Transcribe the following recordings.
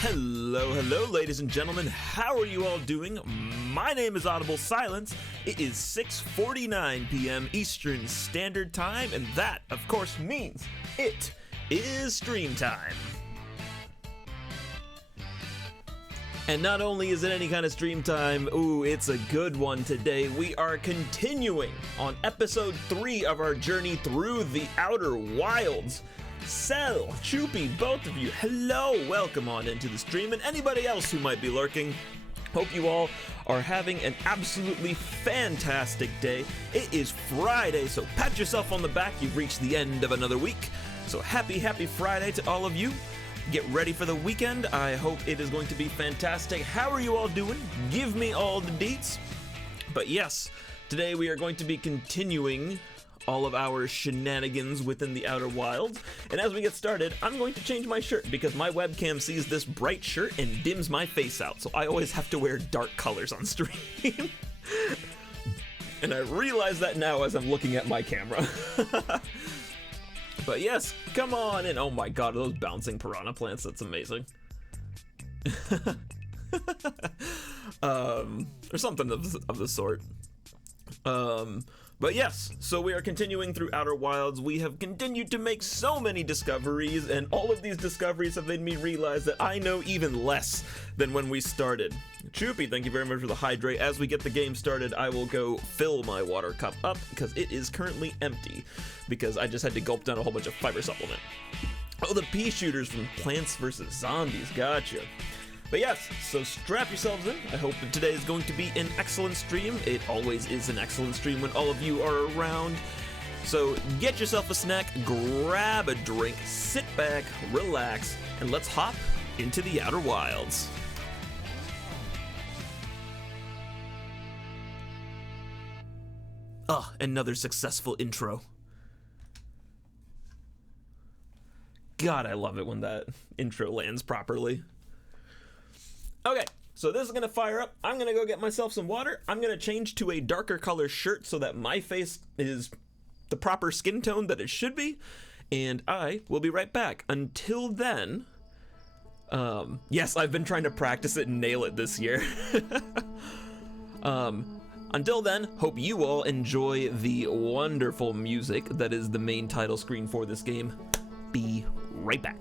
Hello, ladies and gentlemen. How are you all doing? My name is Audible Silence. It is 6:49 p.m. Eastern Standard Time, and that, of course, means it is stream time. And not only is it any kind of stream time, ooh, it's a good one today. We are continuing on episode 3 of our journey through the Outer Wilds. Cell, Choopy, both of you, hello, welcome on into the stream, and anybody else who might be lurking. Hope you all are having an absolutely fantastic day. It is Friday, so pat yourself on the back. You've reached the end of another week. So happy Friday to all of you. Get ready for the weekend. I hope it is going to be fantastic. How are you all doing? Give me all the deets. But yes, today we are going to be continuing all of our shenanigans within the Outer Wilds. And as we get started, I'm going to change my shirt because my webcam sees this bright shirt and dims my face out. So I always have to wear dark colors on stream. And I realize that now as I'm looking at my camera. But yes, come on in. Oh my god, those bouncing piranha plants, that's amazing. Or something of the sort. But yes, so we are continuing through Outer Wilds. We have continued to make so many discoveries, and all of these discoveries have made me realize that I know even less than when we started. Choopy, thank you very much for the hydrate. As we get the game started, I will go fill my water cup up, because it is currently empty, because I just had to gulp down a whole bunch of fiber supplement. Oh, the pea shooters from Plants vs. Zombies, gotcha. But yes, so strap yourselves in. I hope that today is going to be an excellent stream. It always is an excellent stream when all of you are around. So get yourself a snack, grab a drink, sit back, relax, and let's hop into the Outer Wilds. Another successful intro. God, I love it when that intro lands properly. Okay, so this is going to fire up. I'm going to go get myself some water. I'm going to change to a darker color shirt so that my face is the proper skin tone that it should be. And I will be right back. Until then, yes, I've been trying to practice it and nail it this year. Until then, hope you all enjoy the wonderful music that is the main title screen for this game. Be right back.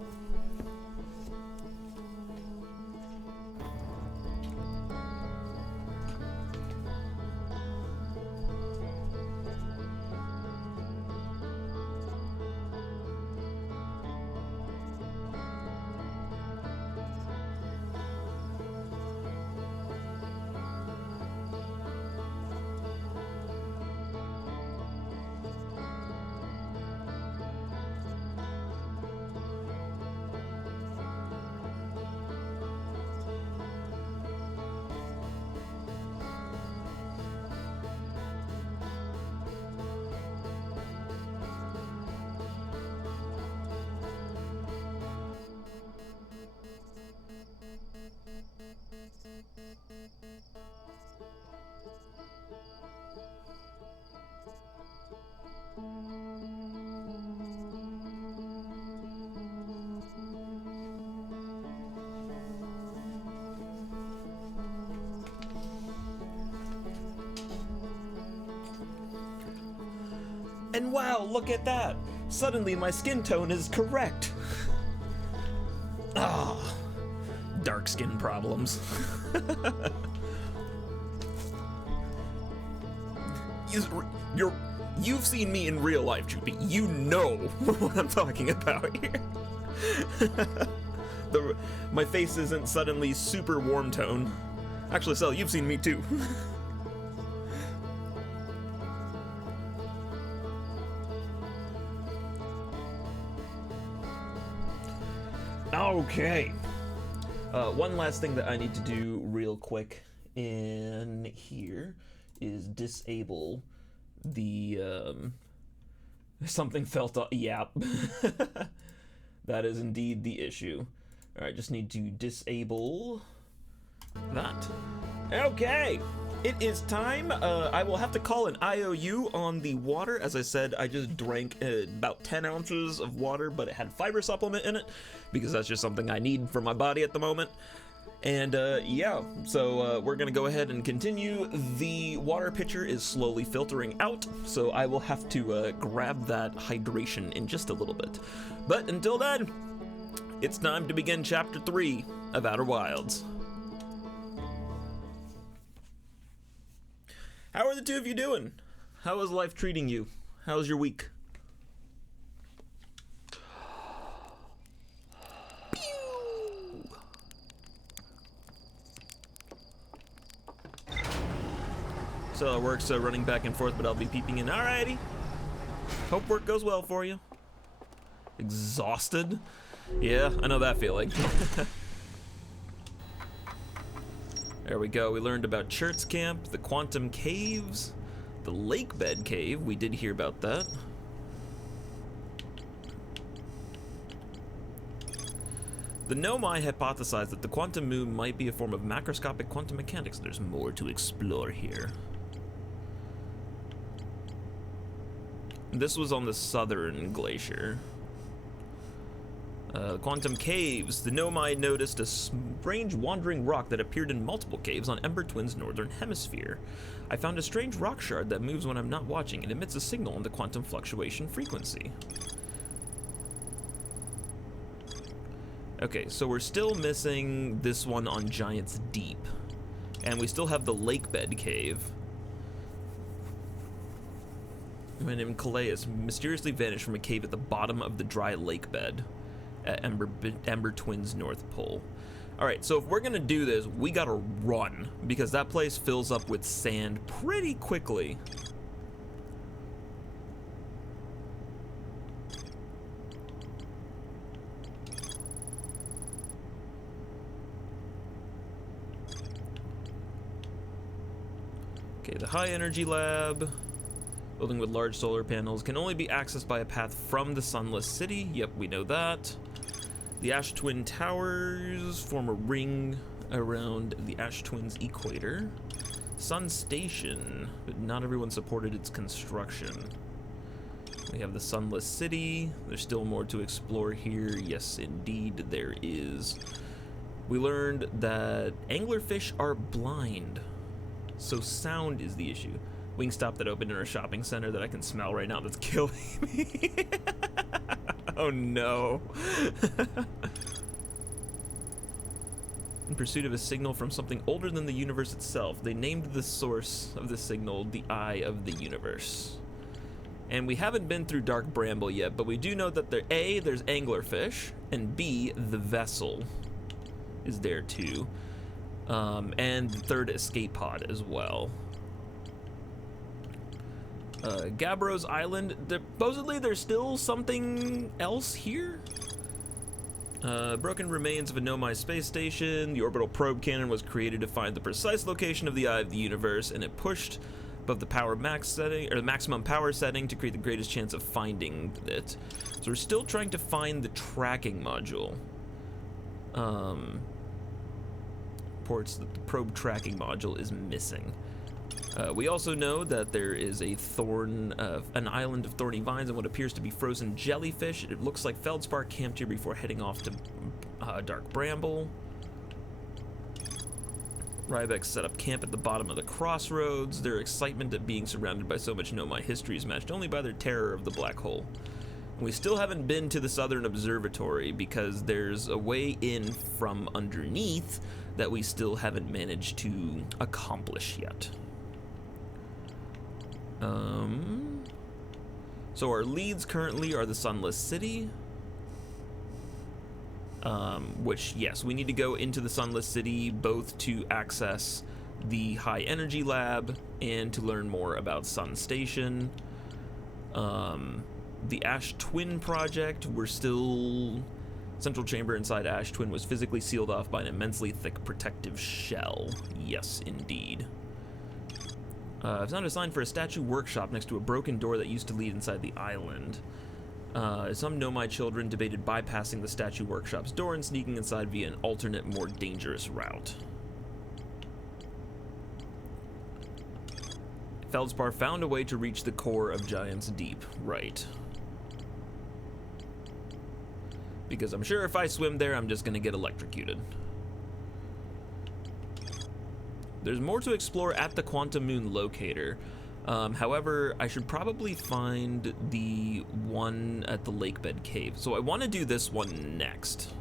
And wow, look at that! Suddenly my skin tone is correct! Dark skin problems. You've seen me in real life, Choopy. You know what I'm talking about here. My face isn't suddenly super warm tone. Actually, Cell, you've seen me too. Okay. One last thing that I need to do real quick in here is disable the, something felt off. Yep. That is indeed the issue. Alright, just need to disable that. Okay. It is time. I will have to call an IOU on the water. As I said, I just drank about 10 ounces of water, but it had fiber supplement in it because that's just something I need for my body at the moment. And yeah, so we're gonna go ahead and continue. The water pitcher is slowly filtering out, so I will have to grab that hydration in just a little bit. But until then, it's time to begin Chapter 3 of Outer Wilds. How are the two of you doing? How is life treating you? How's your week? So it works running back and forth, but I'll be peeping in. Alrighty. Hope work goes well for you. Exhausted? Yeah, I know that feeling. There we go. We learned about Chert's Camp, the Quantum Caves, the Lake Bed Cave. We did hear about that. The Nomai hypothesized that the quantum moon might be a form of macroscopic quantum mechanics. There's more to explore here. This was on the southern glacier. Quantum Caves. The Nomai noticed a strange wandering rock that appeared in multiple caves on Ember Twin's northern hemisphere. I found a strange rock shard that moves when I'm not watching. It emits a signal on the quantum fluctuation frequency. Okay, so we're still missing this one on Giant's Deep. And we still have the Lake Bed Cave. A man named Calais mysteriously vanished from a cave at the bottom of the dry lake bed at Ember Twin's North Pole. Alright, so if we're gonna do this, we gotta run, because that place fills up with sand pretty quickly. Okay, the high energy lab. Building with large solar panels can only be accessed by a path from the Sunless City. Yep, we know that. The Ash Twin Towers form a ring around the Ash Twin's equator. Sun Station, but not everyone supported its construction. We have the Sunless City. There's still more to explore here. Yes, indeed, there is. We learned that anglerfish are blind, so sound is the issue. Wingstop that opened in our shopping center that I can smell right now that's killing me. Oh no. In pursuit of a signal from something older than the universe itself, they named the source of the signal the Eye of the Universe. And we haven't been through Dark Bramble yet, but we do know that A, there's anglerfish, and B, the vessel is there too. And the third escape pod as well. Gabro's Island, supposedly there's still something else here? Broken remains of a Nomai space station. The orbital probe cannon was created to find the precise location of the Eye of the Universe, and it pushed above the power max setting, or the maximum power setting, to create the greatest chance of finding it. So we're still trying to find the tracking module. Reports that the probe tracking module is missing. We also know that there is an island of thorny vines and what appears to be frozen jellyfish. It looks like Feldspar camped here before heading off to Dark Bramble. Rybeck set up camp at the bottom of the crossroads. Their excitement at being surrounded by so much Nomai history is matched only by their terror of the black hole. We still haven't been to the Southern Observatory because there's a way in from underneath that we still haven't managed to accomplish yet. So our leads currently are the Sunless City, which, yes, we need to go into the Sunless City both to access the High Energy Lab and to learn more about Sun Station. The Ash Twin project, we're still... Central chamber inside Ash Twin was physically sealed off by an immensely thick protective shell. Yes, indeed. I've found a sign for a statue workshop next to a broken door that used to lead inside the island. Some Nomai children debated bypassing the statue workshop's door and sneaking inside via an alternate, more dangerous route. Feldspar found a way to reach the core of Giant's Deep. Right. Because I'm sure if I swim there, I'm just gonna get electrocuted. There's more to explore at the Quantum Moon locator. However, I should probably find the one at the Lakebed Cave. So I want to do this one next.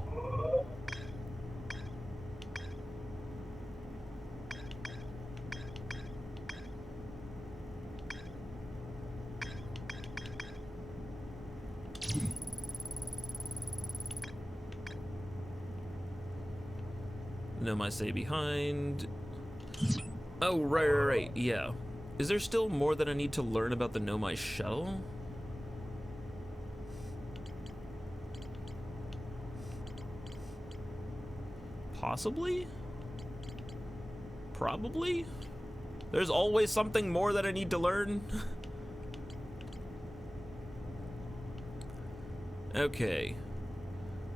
Nomai stay behind. Oh, right, yeah. Is there still more that I need to learn about the Nomai shuttle? Possibly? Probably? There's always something more that I need to learn. Okay.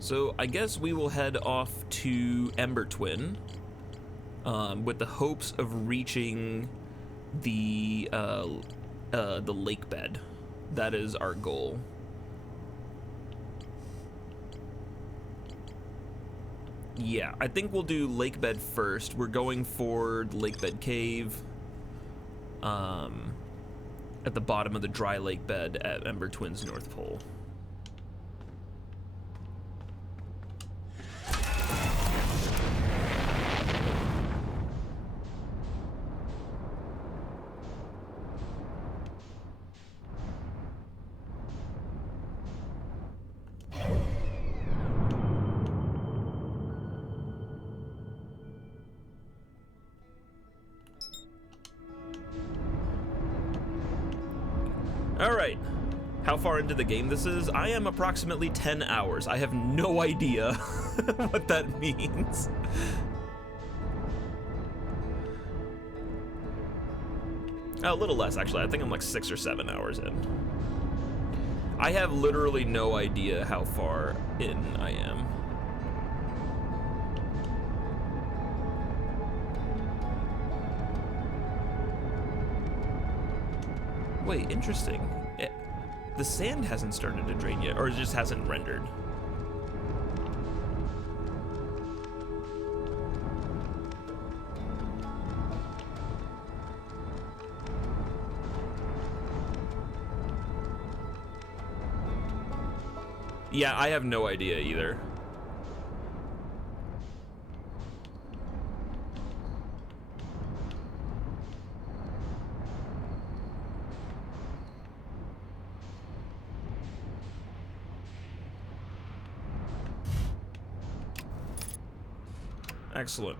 So I guess we will head off to Ember Twin with the hopes of reaching the lake bed. That is our goal. Yeah, I think we'll do lake bed first. We're going for the lake bed cave at the bottom of the dry lake bed at Ember Twin's North Pole. Alright, how far into the game this is? I am approximately 10 hours. I have no idea what that means. A little less, actually. I think I'm like 6 or 7 hours in. I have literally no idea how far in I am. Wait, interesting. The sand hasn't started to drain yet, or it just hasn't rendered. Yeah, I have no idea either. Excellent.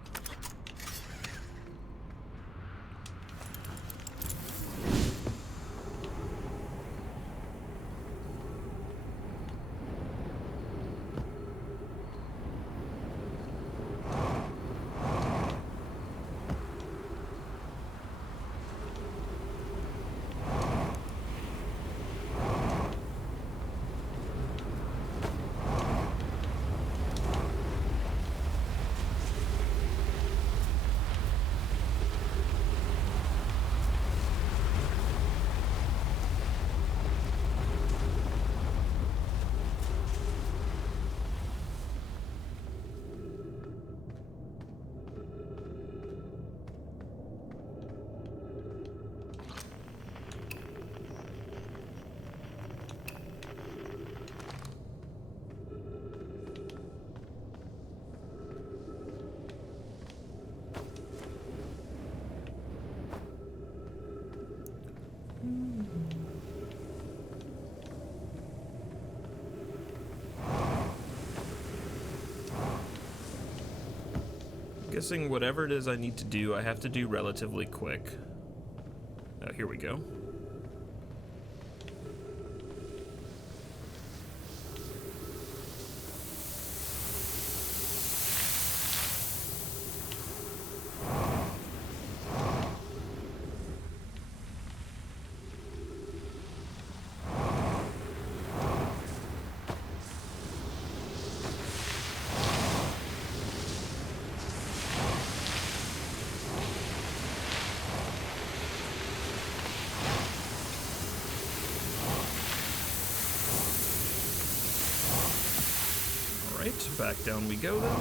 Guessing whatever it is I need to do, I have to do relatively quick. Oh, here we go. Alright, back down we go then.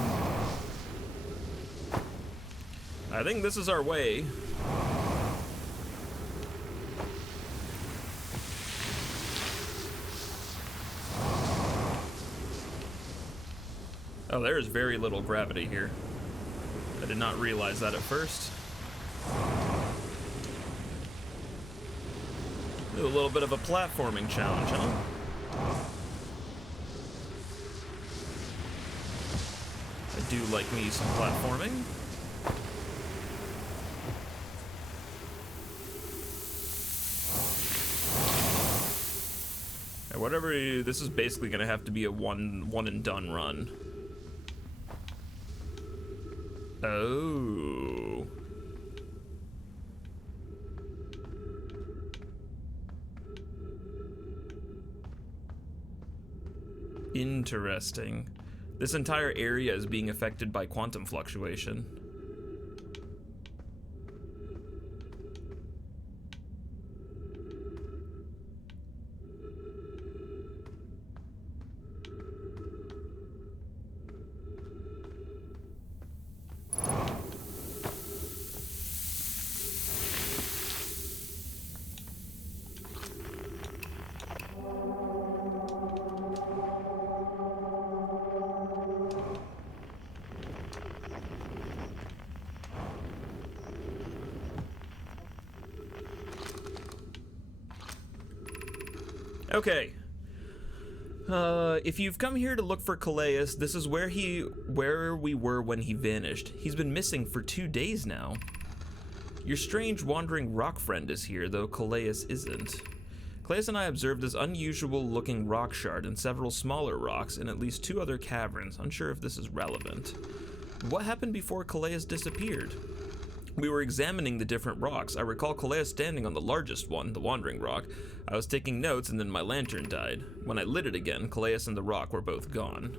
I think this is our way. Oh, there is very little gravity here. I did not realize that at first. Do a little bit of a platforming challenge, huh? I do like me some platforming. And whatever, this is basically gonna have to be a one and done run. Oh. Interesting. This entire area is being affected by quantum fluctuation. Okay. If you've come here to look for Calais, this is where we were when he vanished. He's been missing for 2 days now. Your strange wandering rock friend is here, though Calais isn't. Calais and I observed this unusual looking rock shard and several smaller rocks in at least 2 other caverns, unsure if this is relevant. What happened before Calais disappeared? We were examining the different rocks. I recall Calais standing on the largest one, the wandering rock. I was taking notes and then my lantern died. When I lit it again, Calais and the rock were both gone.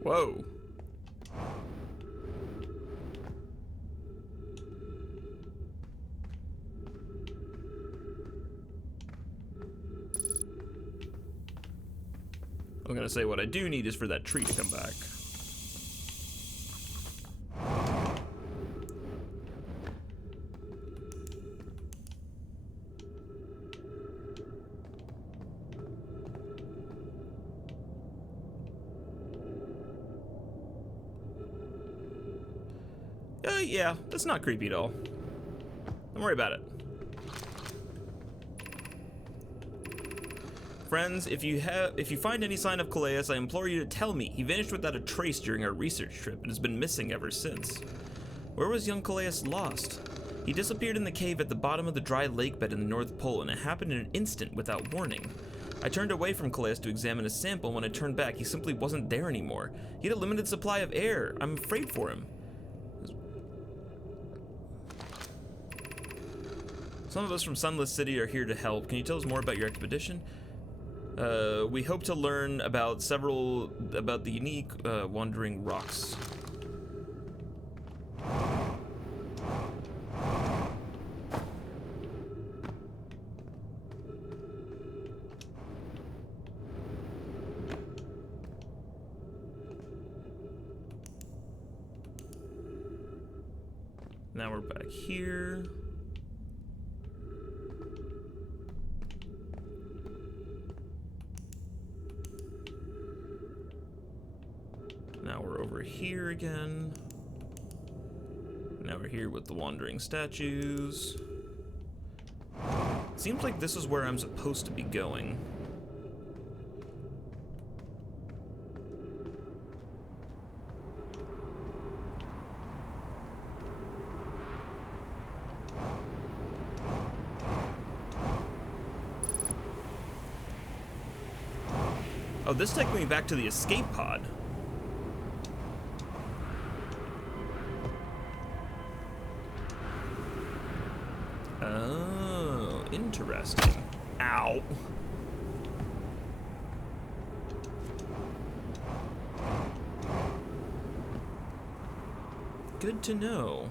Whoa. I'm gonna say what I do need is for that tree to come back. Yeah, that's not creepy at all. Don't worry about it. Friends, if you find any sign of Calais, I implore you to tell me. He vanished without a trace during our research trip and has been missing ever since. Where was young Calais lost? He disappeared in the cave at the bottom of the dry lake bed in the North Pole, and it happened in an instant without warning. I turned away from Calais to examine his sample. When I turned back, he simply wasn't there anymore. He had a limited supply of air. I'm afraid for him. Some of us from Sunless City are here to help. Can you tell us more about your expedition? We hope to learn about the unique wandering rocks. Now we're back here. Now we're over here again. Now we're here with the wandering statues. Seems like this is where I'm supposed to be going. Oh, this takes me back to the escape pod. Oh, interesting. Ow. Good to know.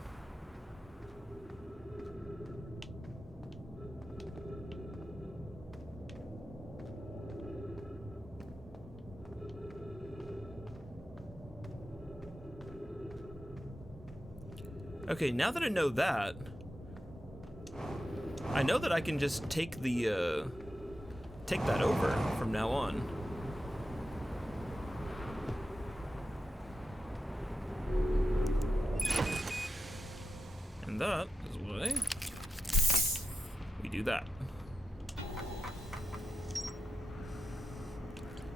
Okay, now that I know that, I know that I can just take the, take that over from now on. And that is why we do that.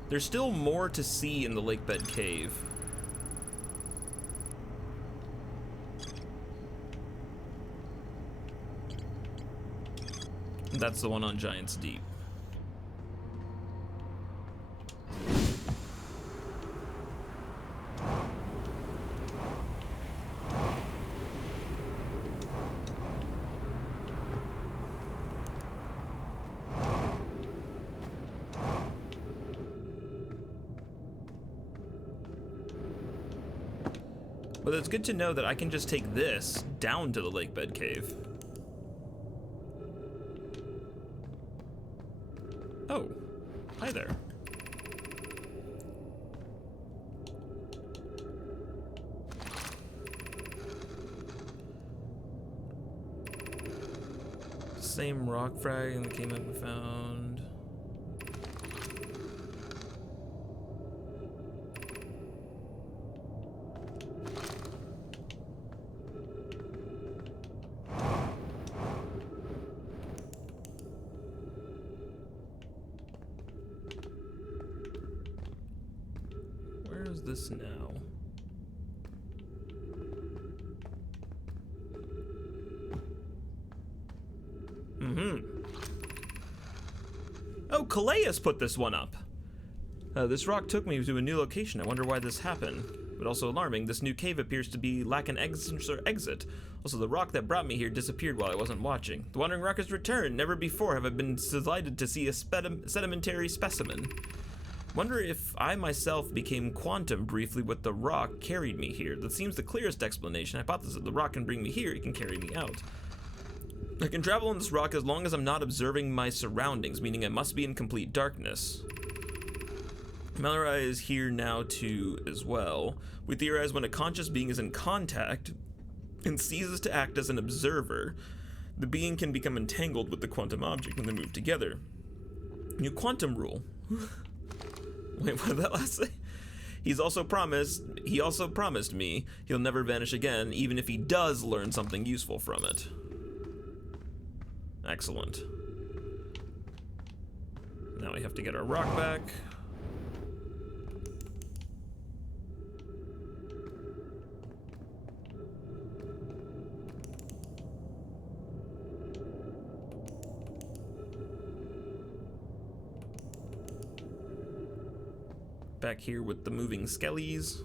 There's still more to see in the lake bed cave. That's the one on Giant's Deep. But it's good to know that I can just take this down to the lake bed cave. Oh, hi there. Same rock frag that came up and found. This now. Oh, Calais put this one up. This rock took me to a new location. I wonder why this happened. But also alarming, this new cave appears to be lack an exit. Also, the rock that brought me here disappeared while I wasn't watching. The wandering rock has returned. Never before have I been delighted to see a sedimentary specimen. Wonder if I myself became quantum briefly with the rock carried me here. That seems the clearest explanation. Hypothesis: if the rock can bring me here, it can carry me out. I can travel on this rock as long as I'm not observing my surroundings, meaning I must be in complete darkness. Malarai is here now too as well. We theorize when a conscious being is in contact and ceases to act as an observer, the being can become entangled with the quantum object when they move together. New quantum rule. Wait, what did that last say? He also promised me he'll never vanish again, even if he does learn something useful from it. Excellent. Now we have to get our rock back. Back here with the moving skellies.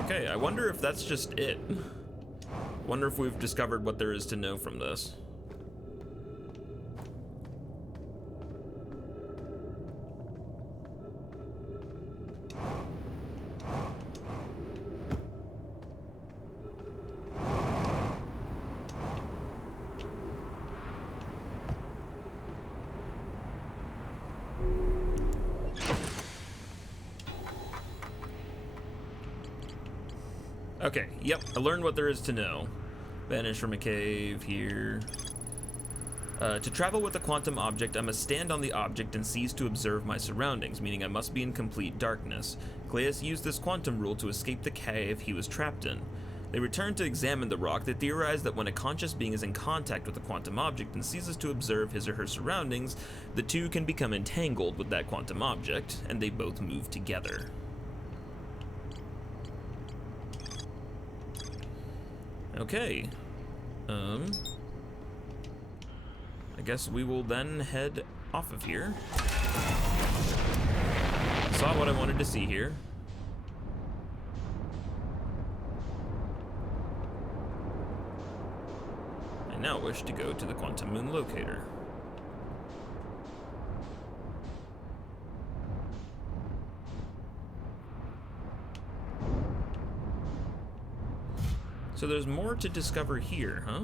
Okay, I wonder if that's just it. Wonder if we've discovered what there is to know from this. Okay, yep, I learned what there is to know. Vanish from a cave here. To travel with a quantum object, I must stand on the object and cease to observe my surroundings, meaning I must be in complete darkness. Claeus used this quantum rule to escape the cave he was trapped in. They returned to examine the rock. They theorized that when a conscious being is in contact with a quantum object and ceases to observe his or her surroundings, the two can become entangled with that quantum object, and they both move together. Okay, I guess we will then head off of here. Saw what I wanted to see here. I now wish to go to the quantum moon locator. So there's more to discover here, huh?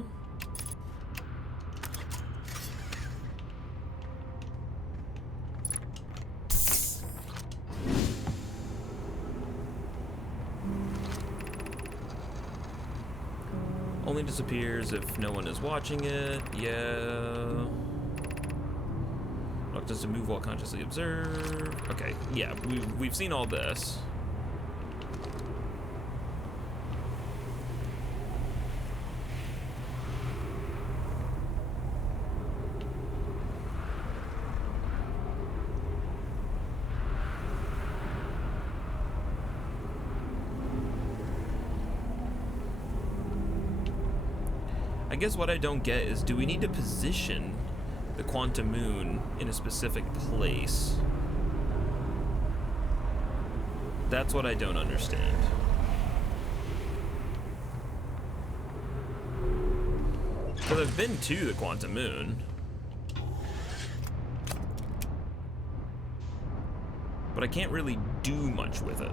Only disappears if no one is watching it. Yeah. Lock does to move while consciously observe. Okay, yeah, we've seen all this. I guess what I don't get is, do we need to position the quantum moon in a specific place? That's what I don't understand. Because I've been to the quantum moon, but I can't really do much with it.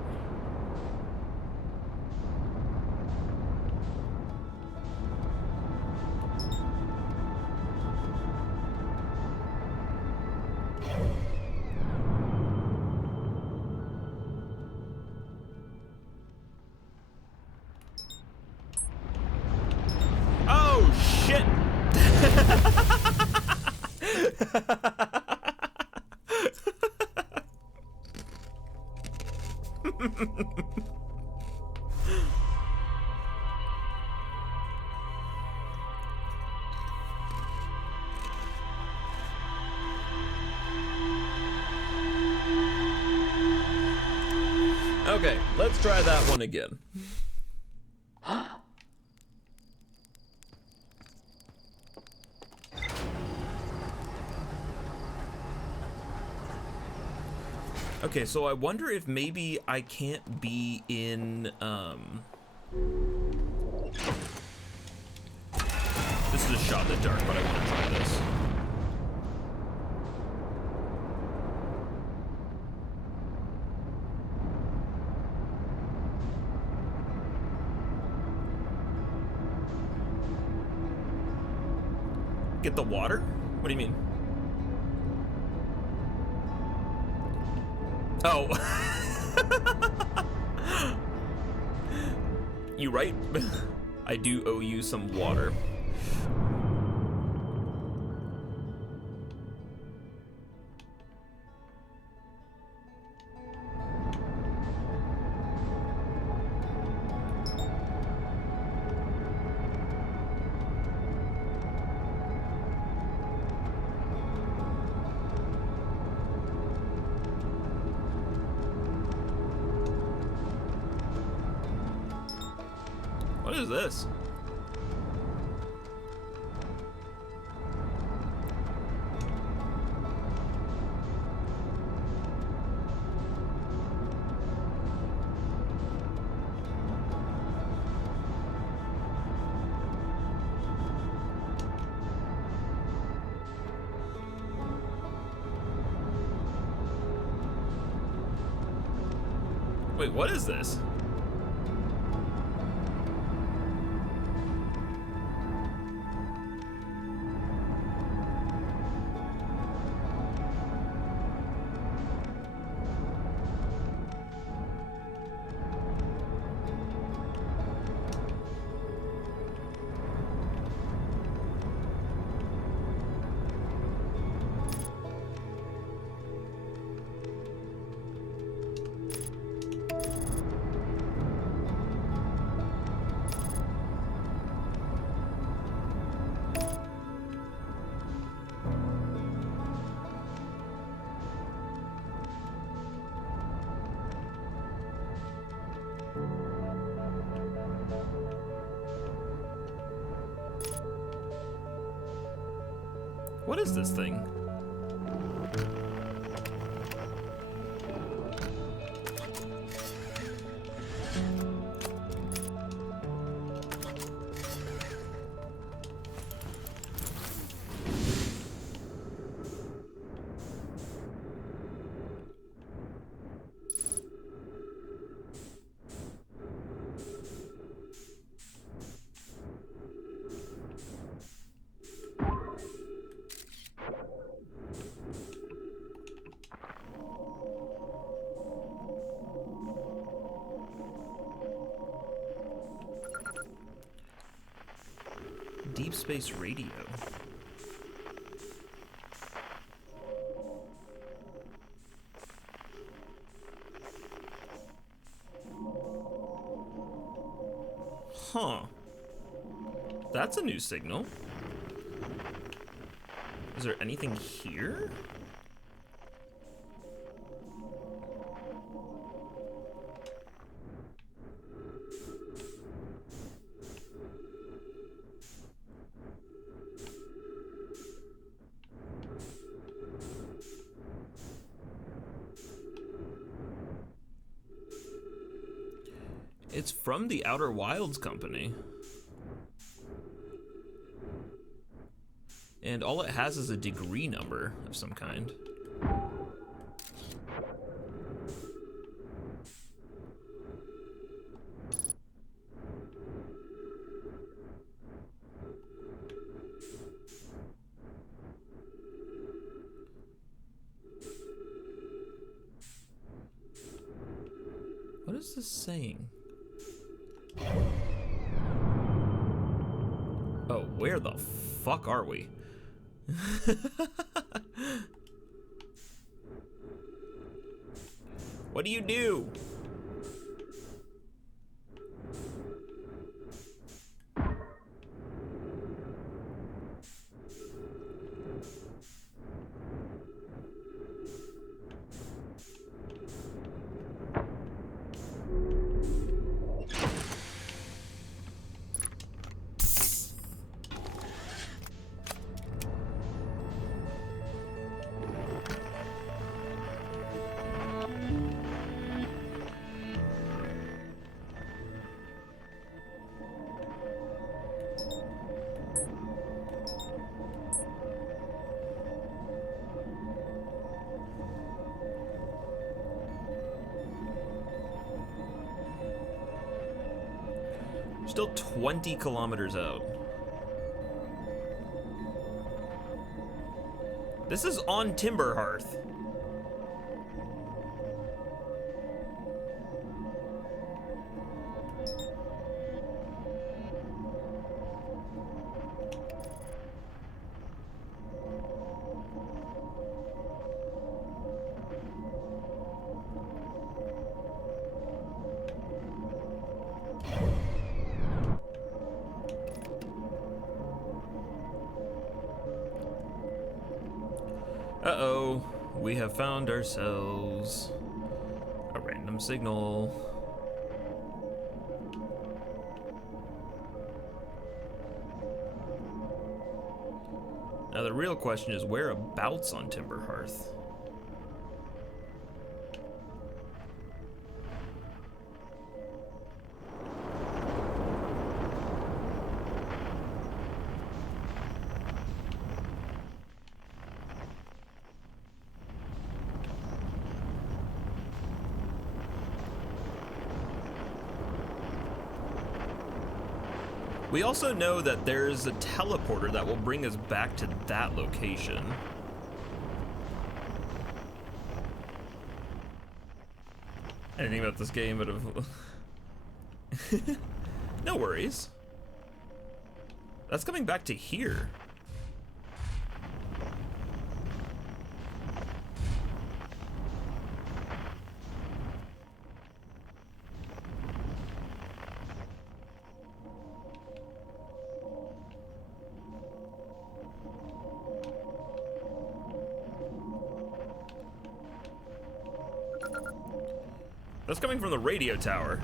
Okay, let's try that one again. Okay, so I wonder if maybe I can't be in, this is a shot in the dark, but I want to try this. Get the water? What do you mean? Oh. You right? I do owe you some water. What is this? Wait, what is this? What is this thing? deep space radio? Huh. That's a new signal. Is there anything here? It's from the Outer Wilds company. And all it has is a degree number of some kind. What is this saying? Oh, where the fuck are we? What do you do? Still 20 kilometers out. This is on Timberhearth. Uh-oh, we have found ourselves a random signal. Now the real question is whereabouts on Timberhearth? We also know that there's a teleporter that will bring us back to that location. Anything about this game, but no worries. That's coming back to here. That's coming from the radio tower.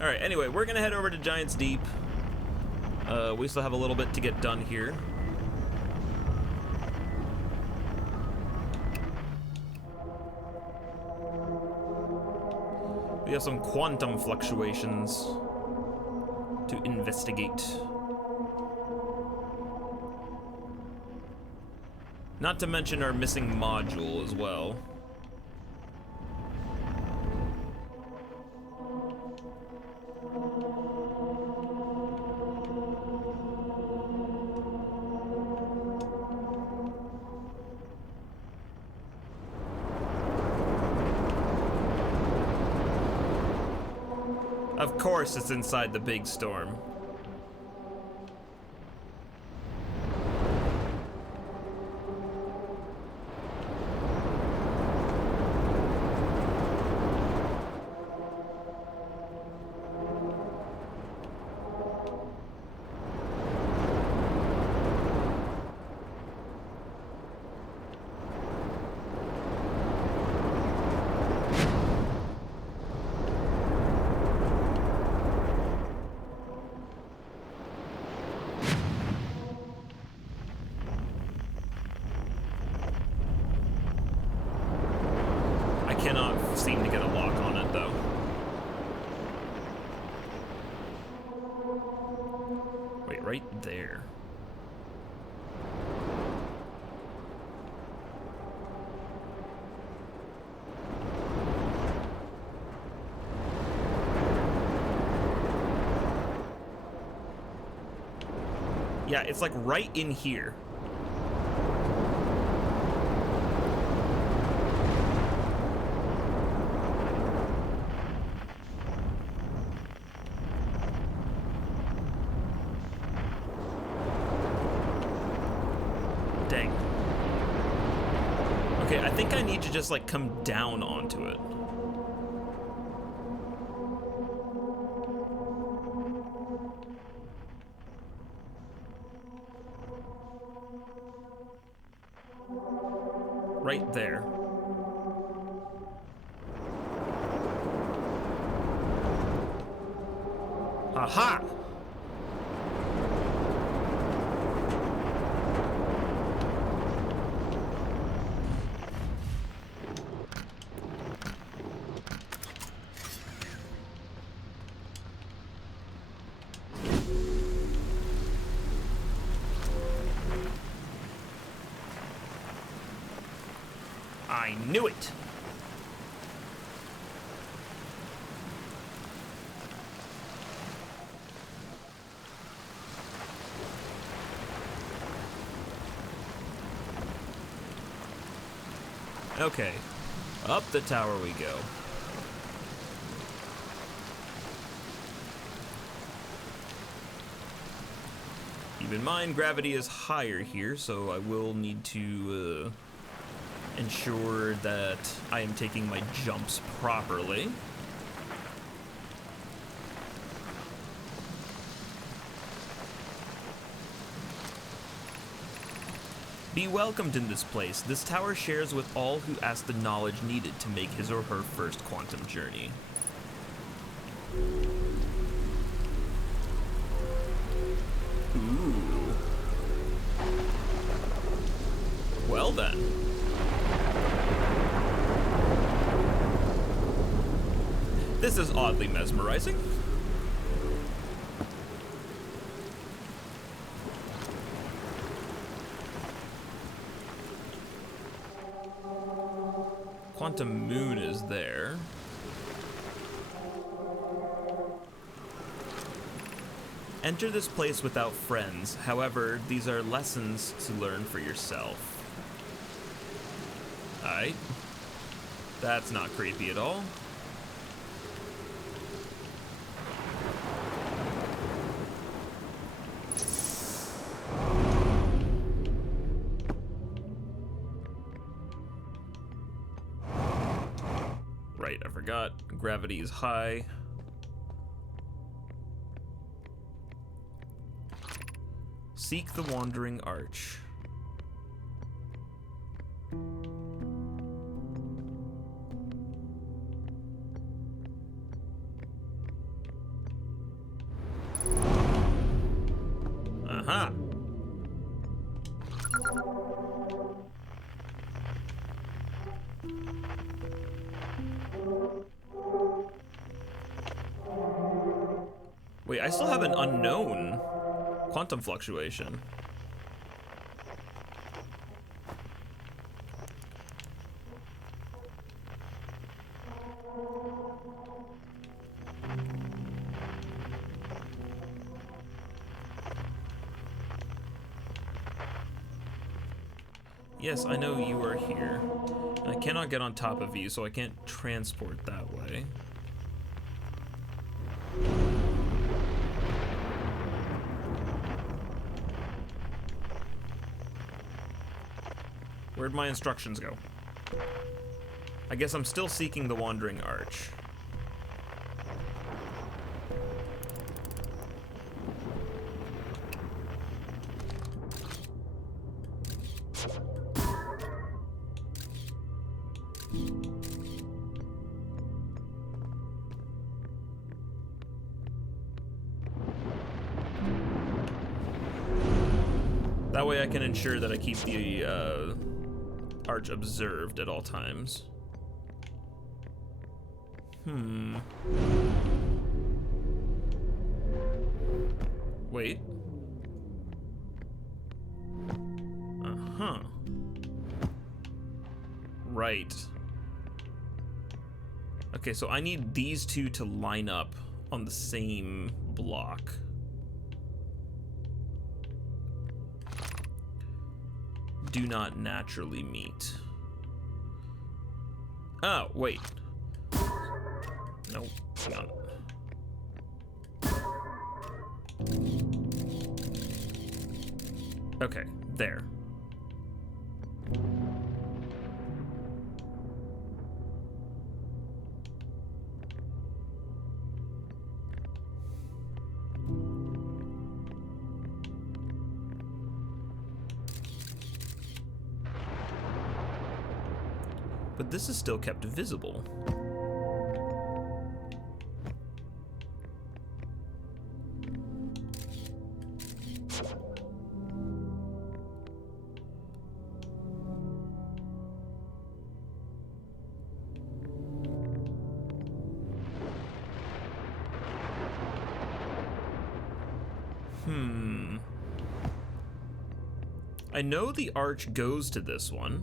All right, anyway, we're gonna head over to Giant's Deep. We still have a little bit to get done here. We have some quantum fluctuations to investigate. Not to mention our missing module as well. course it's inside the big storm. Cannot seem to get a lock on it though. Wait, right there. Yeah, it's like right in here. Dang. Okay, I think I need to just like come down onto it. Right there. Aha! I knew it! Okay, up the tower we go. Keep in mind, gravity is higher here, so I will need to ensure that I am taking my jumps properly. Be welcomed in this place. This tower shares with all who ask the knowledge needed to make his or her first quantum journey. Ooh. Well then. This is oddly mesmerizing. Quantum moon is there. Enter this place without friends. However, these are lessons to learn for yourself. Alright. That's not creepy at all. Right, I forgot. Gravity is high. Seek the Wandering Arch. Aha! Wait, I still have an unknown quantum fluctuation. Yes, I know you are here. I cannot get on top of you, so I can't transport that way. Where'd my instructions go? I guess I'm still seeking the Wandering Arch. That way I can ensure that I keep the arch observed at all times. Wait. Uh-huh. Right. Okay, so I need these two to line up on the same block. Do not naturally meet. Oh, wait. No, hang on. Okay, there. But this is still kept visible. I know the arch goes to this one.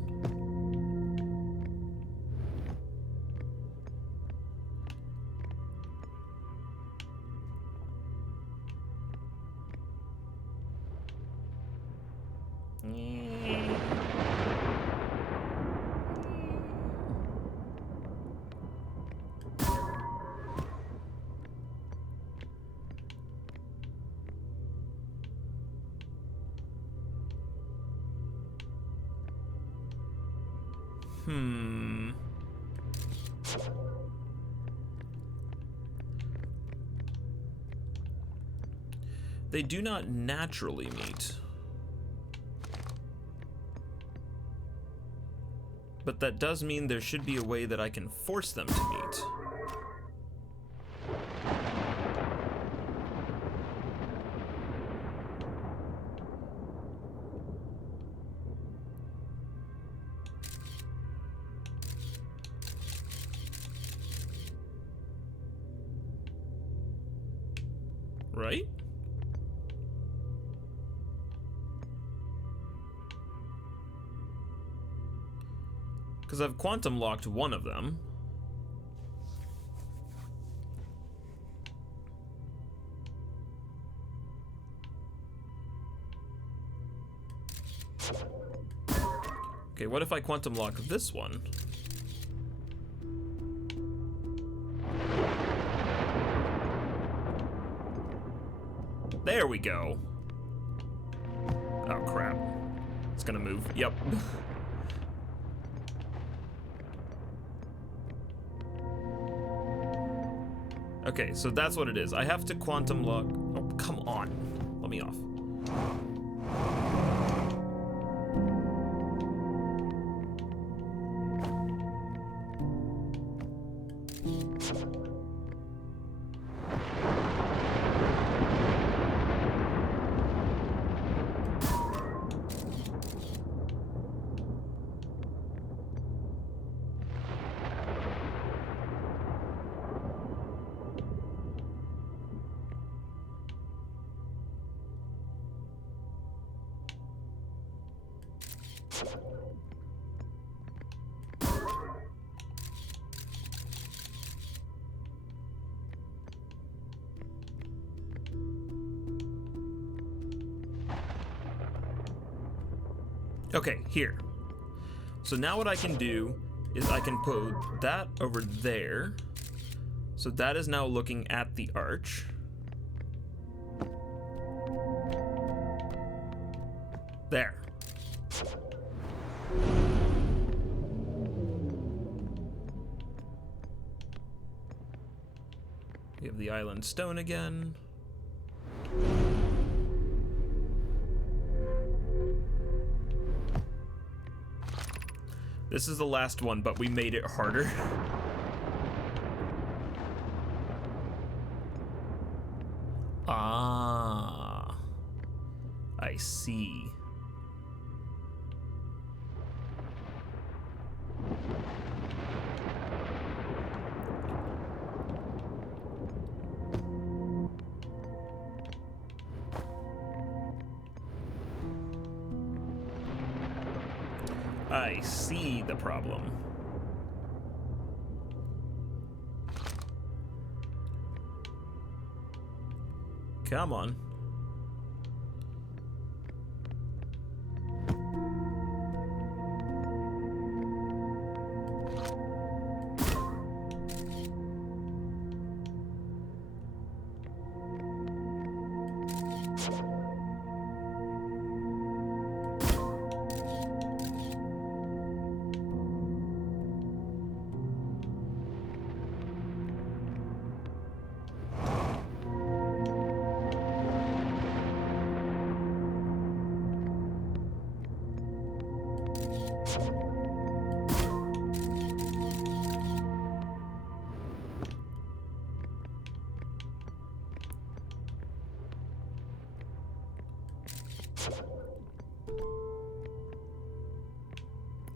They do not naturally meet. But that does mean there should be a way that I can force them to meet. Right? Because I've quantum locked one of them. Okay, what if I quantum lock this one? There we go. Oh crap. It's gonna move. Yep. Okay, so that's what it is. I have to quantum lock. Oh, come on. Let me off. Okay, here. So now what I can do is I can put that over there. So that is now looking at the arch. There. the island stone again. This is the last one, but we made it harder. Ah, I see. I see the problem. Come on.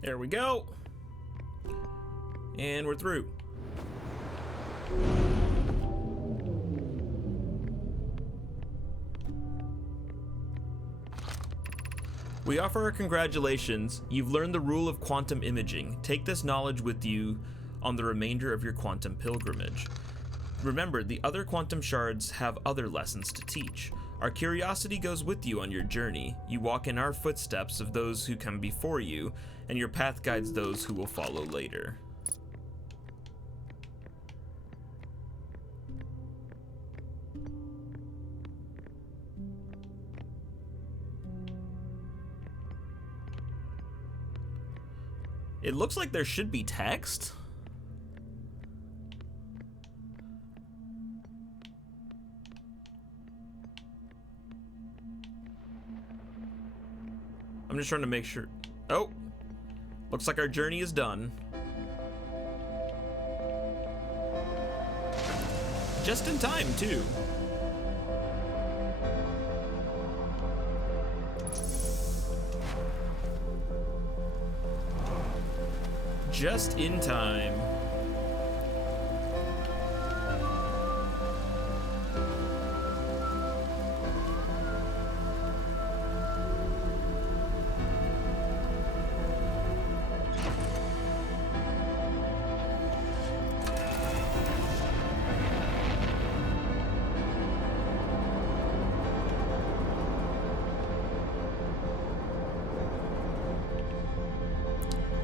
There we go. And we're through. We offer our congratulations. You've learned the rule of quantum imaging. Take this knowledge with you on the remainder of your quantum pilgrimage. Remember, the other quantum shards have other lessons to teach. Our curiosity goes with you on your journey. You walk in our footsteps of those who come before you, and your path guides those who will follow later. It looks like there should be text. I'm just trying to make sure. Oh, looks like our journey is done. Just in time, too. Just in time.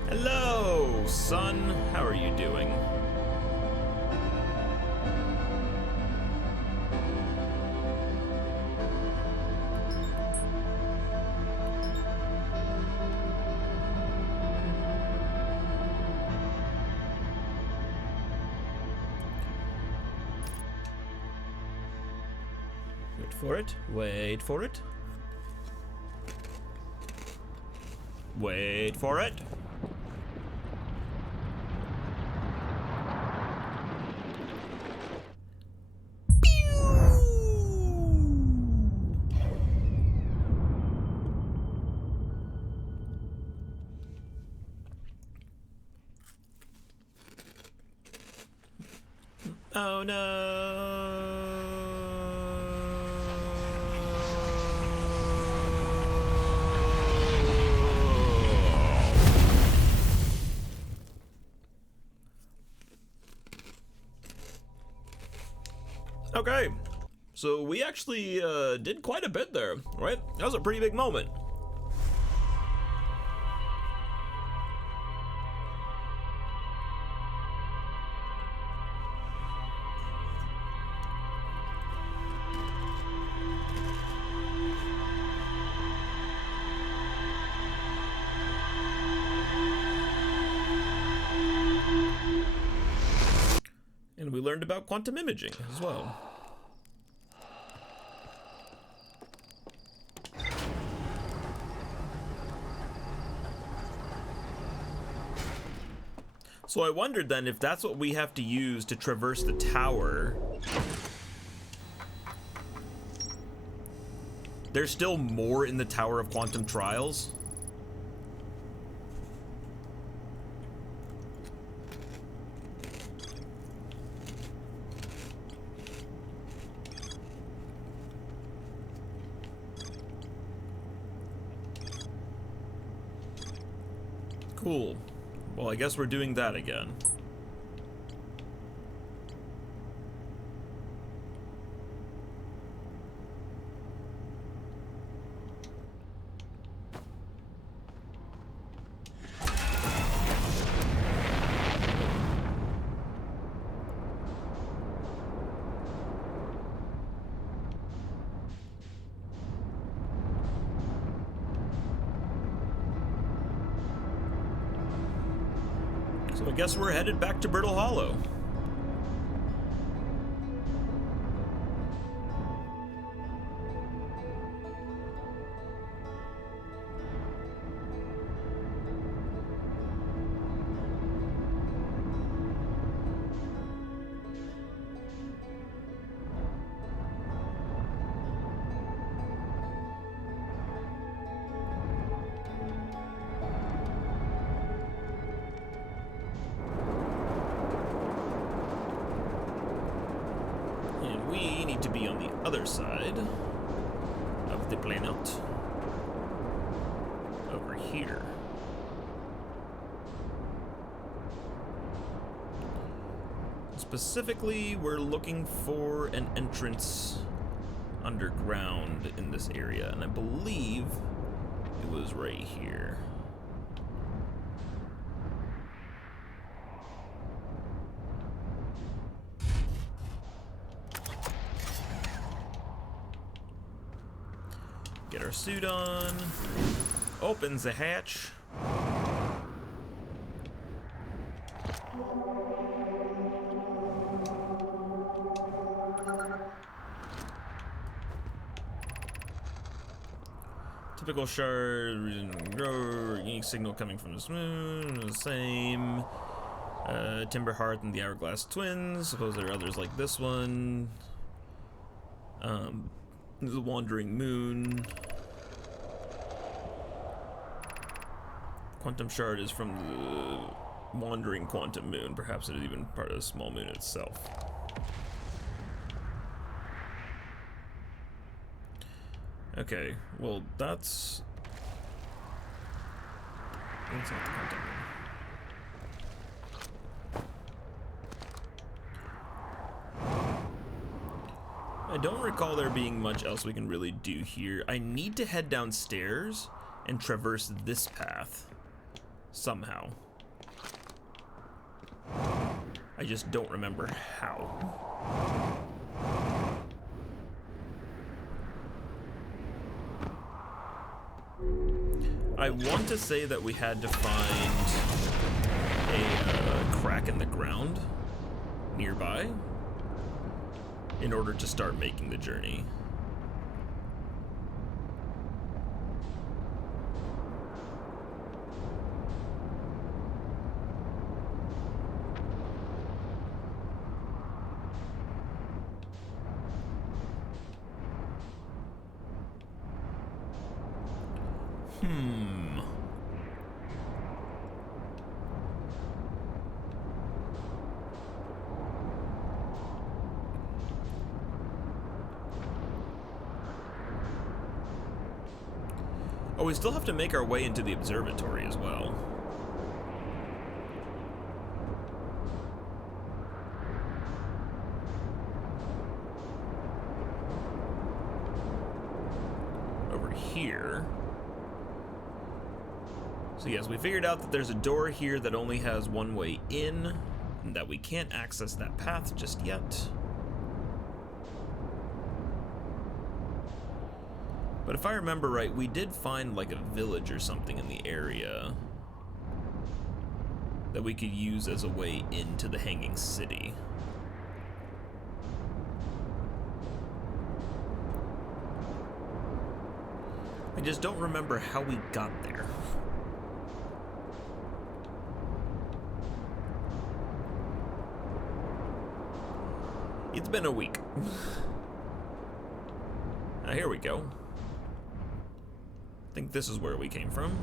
Hello, son. How are you doing? Wait for it. Wait for it. Wait for it. Oh no. Okay, so we actually did quite a bit there, right? That was a pretty big moment. learned about quantum imaging as well. So I wondered then if that's what we have to use to traverse the tower. There's still more in the Tower of Quantum Trials. Cool. Well, I guess we're doing that again. So I guess we're headed back to Brittle Hollow. We need to be on the other side of the planet. Over here. Specifically, we're looking for an entrance underground in this area, and I believe it was right here. Get our suit on. Opens the hatch. Typical shard, unique signal coming from the moon, the same. Timber Hearth and the Hourglass Twins. Suppose there are others like this one. The Wandering Moon. Quantum Shard is from the Wandering Quantum Moon. Perhaps it is even part of the small moon itself. Okay, well that's not the quantum moon. I don't recall there being much else we can really do here. I need to head downstairs and traverse this path somehow. I just don't remember how. I want to say that we had to find a crack in the ground nearby in order to start making the journey. Oh, we still have to make our way into the observatory as well. Over here. So yes, we figured out that there's a door here that only has one way in, and that we can't access that path just yet. But if I remember right, we did find like a village or something in the area that we could use as a way into the Hanging City. I just don't remember how we got there. It's been a week. Here we go. I think this is where we came from.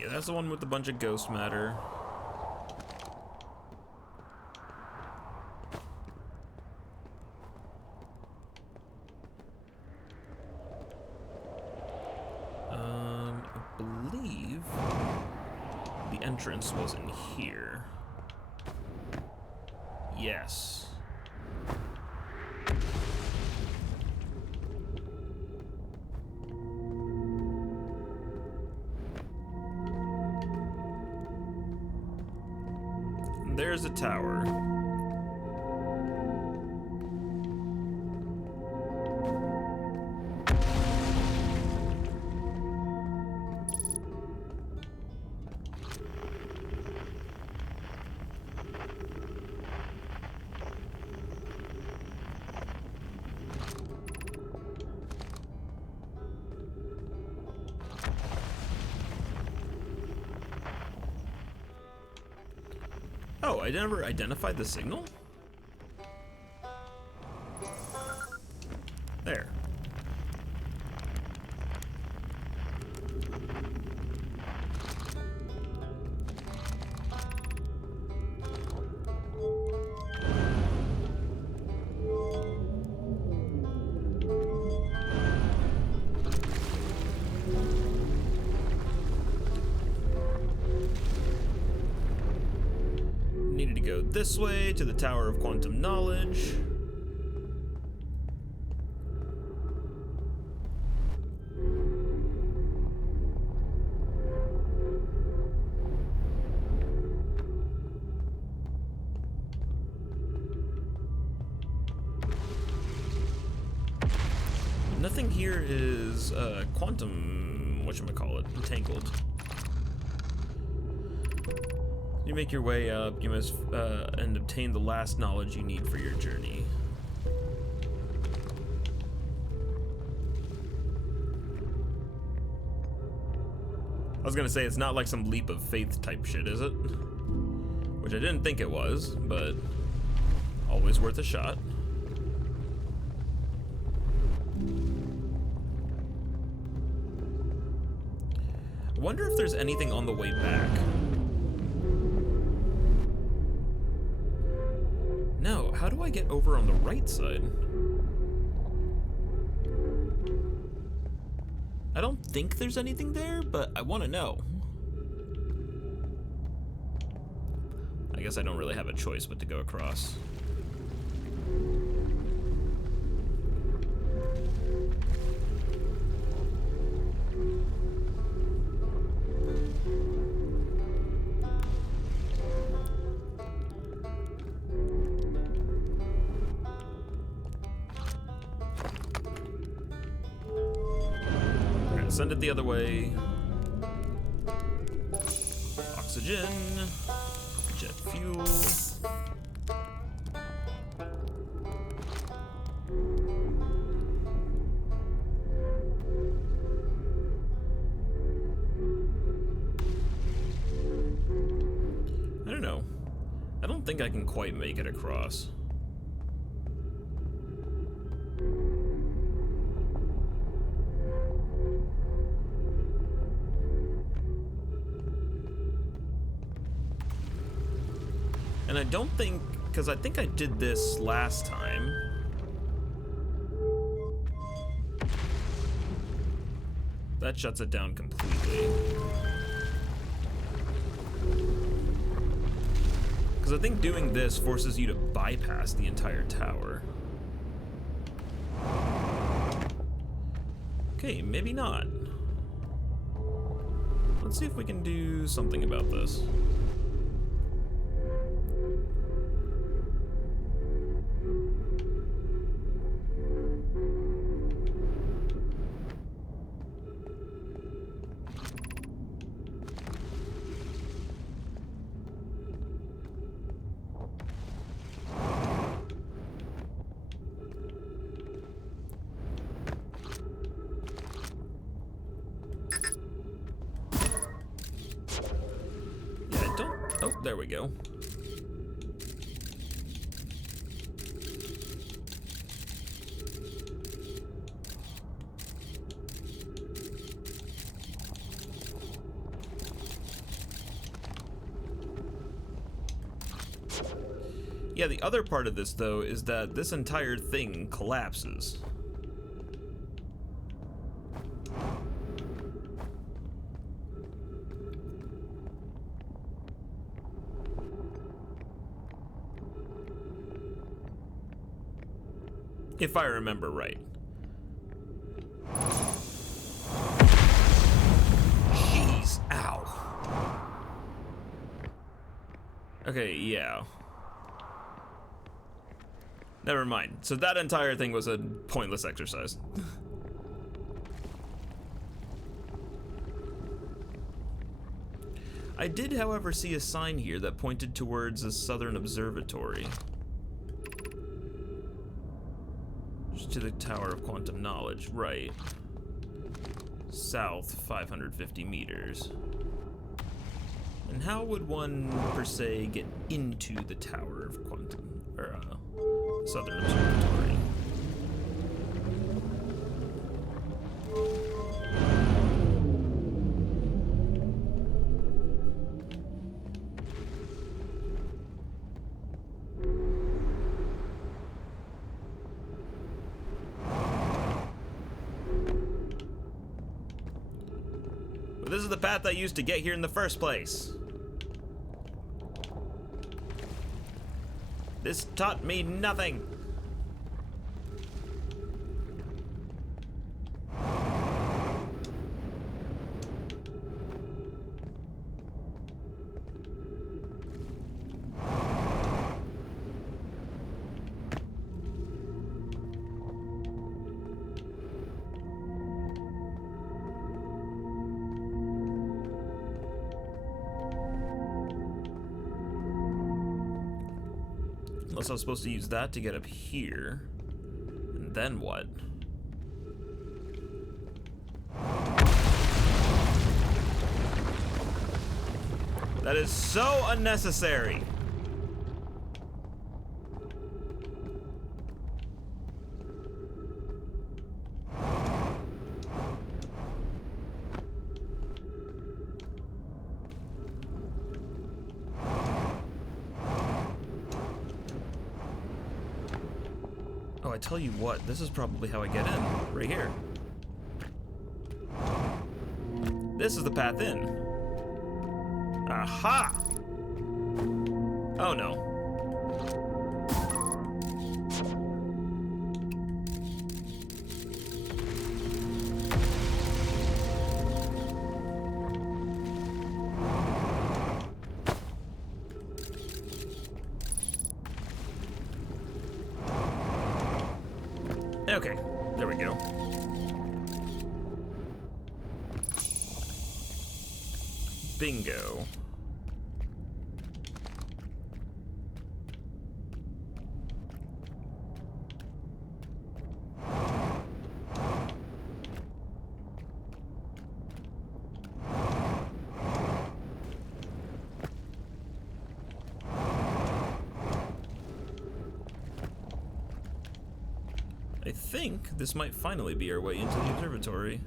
Yeah, that's the one with a bunch of ghost matter. I believe the entrance was in here. Yes. There's a tower. Oh, I never identified the signal? There. Needed to go this way to the Tower of Quantum Knowledge. Nothing here is quantum, whatchamacallit, entangled. You make your way up, you must and obtain the last knowledge you need for your journey. I was gonna say, it's not like some leap of faith type shit, is it? Which I didn't think it was, but always worth a shot. I wonder if there's anything on the way back. No, how do I get over on the right side? I don't think there's anything there, but I want to know. I guess I don't really have a choice but to go across. Send it the other way. Oxygen, jet fuel. I don't know. I don't think I can quite make it across. And I don't think, because I think I did this last time. That shuts it down completely. Because I think doing this forces you to bypass the entire tower. Okay, maybe not. let's see if we can do something about this. Oh, there we go. Yeah, the other part of this, though, is that this entire thing collapses. If I remember right. Jeez, ow. Okay, yeah. Never mind. So that entire thing was a pointless exercise. I did, however, see a sign here that pointed towards a southern observatory. To the Tower of Quantum Knowledge, right. South 550 meters. And how would one, per se, get into the Tower of Quantum, or Southern Observatory? This is the path I used to get here in the first place. This taught me nothing. Unless I was supposed to use that to get up here. And then what? That is so unnecessary. Oh, I tell you what, this is probably how I get in. Right here. This is the path in. Aha! Oh no. Okay, there we go. Bingo. I think this might finally be our way into the observatory.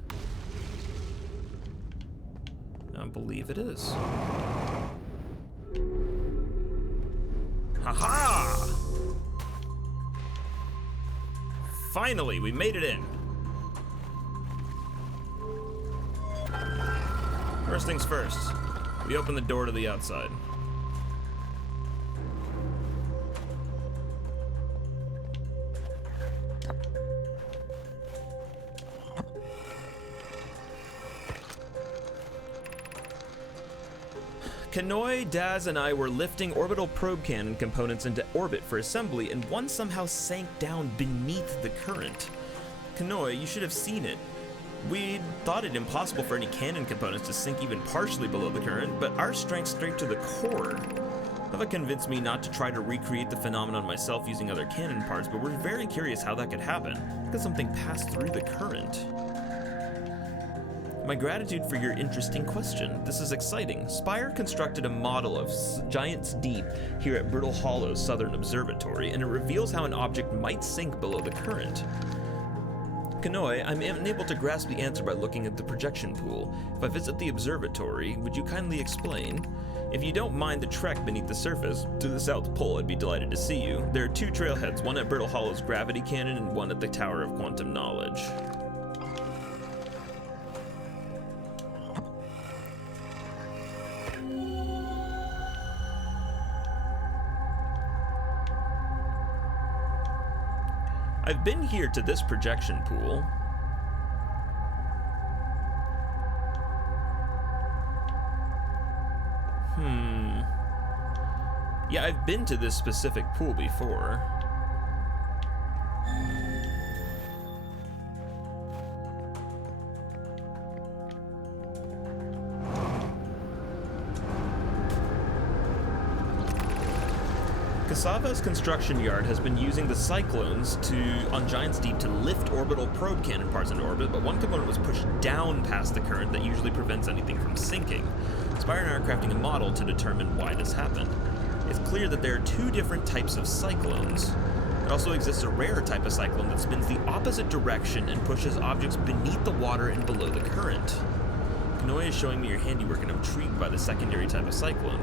I believe it is. Haha! Finally, we made it in. First things first, we open the door to the outside. Kanoi, Daz, and I were lifting orbital probe cannon components into orbit for assembly, and one somehow sank down beneath the current. Kanoi, you should have seen it. We thought it impossible for any cannon components to sink even partially below the current, but our strength straight to the core. Ava convinced me not to try to recreate the phenomenon myself using other cannon parts, but we're very curious how that could happen. Could something pass through the current? My gratitude for your interesting question. This is exciting. Spire constructed a model of Giant's Deep here at Brittle Hollow's Southern Observatory, and it reveals how an object might sink below the current. Kanoi, I'm unable to grasp the answer by looking at the projection pool. If I visit the observatory, would you kindly explain? If you don't mind the trek beneath the surface to the South Pole, I'd be delighted to see you. There are two trailheads, one at Brittle Hollow's gravity cannon and one at the Tower of Quantum Knowledge. I've been here to this projection pool. Yeah, I've been to this specific pool before. Cassava's construction yard has been using the cyclones on Giant's Deep to lift orbital probe cannon parts into orbit, but one component was pushed down past the current that usually prevents anything from sinking. Spire and I are crafting a model to determine why this happened. It's clear that there are two different types of cyclones. There also exists a rare type of cyclone that spins the opposite direction and pushes objects beneath the water and below the current. Kanoi is showing me your handiwork, and I'm intrigued by the secondary type of cyclone.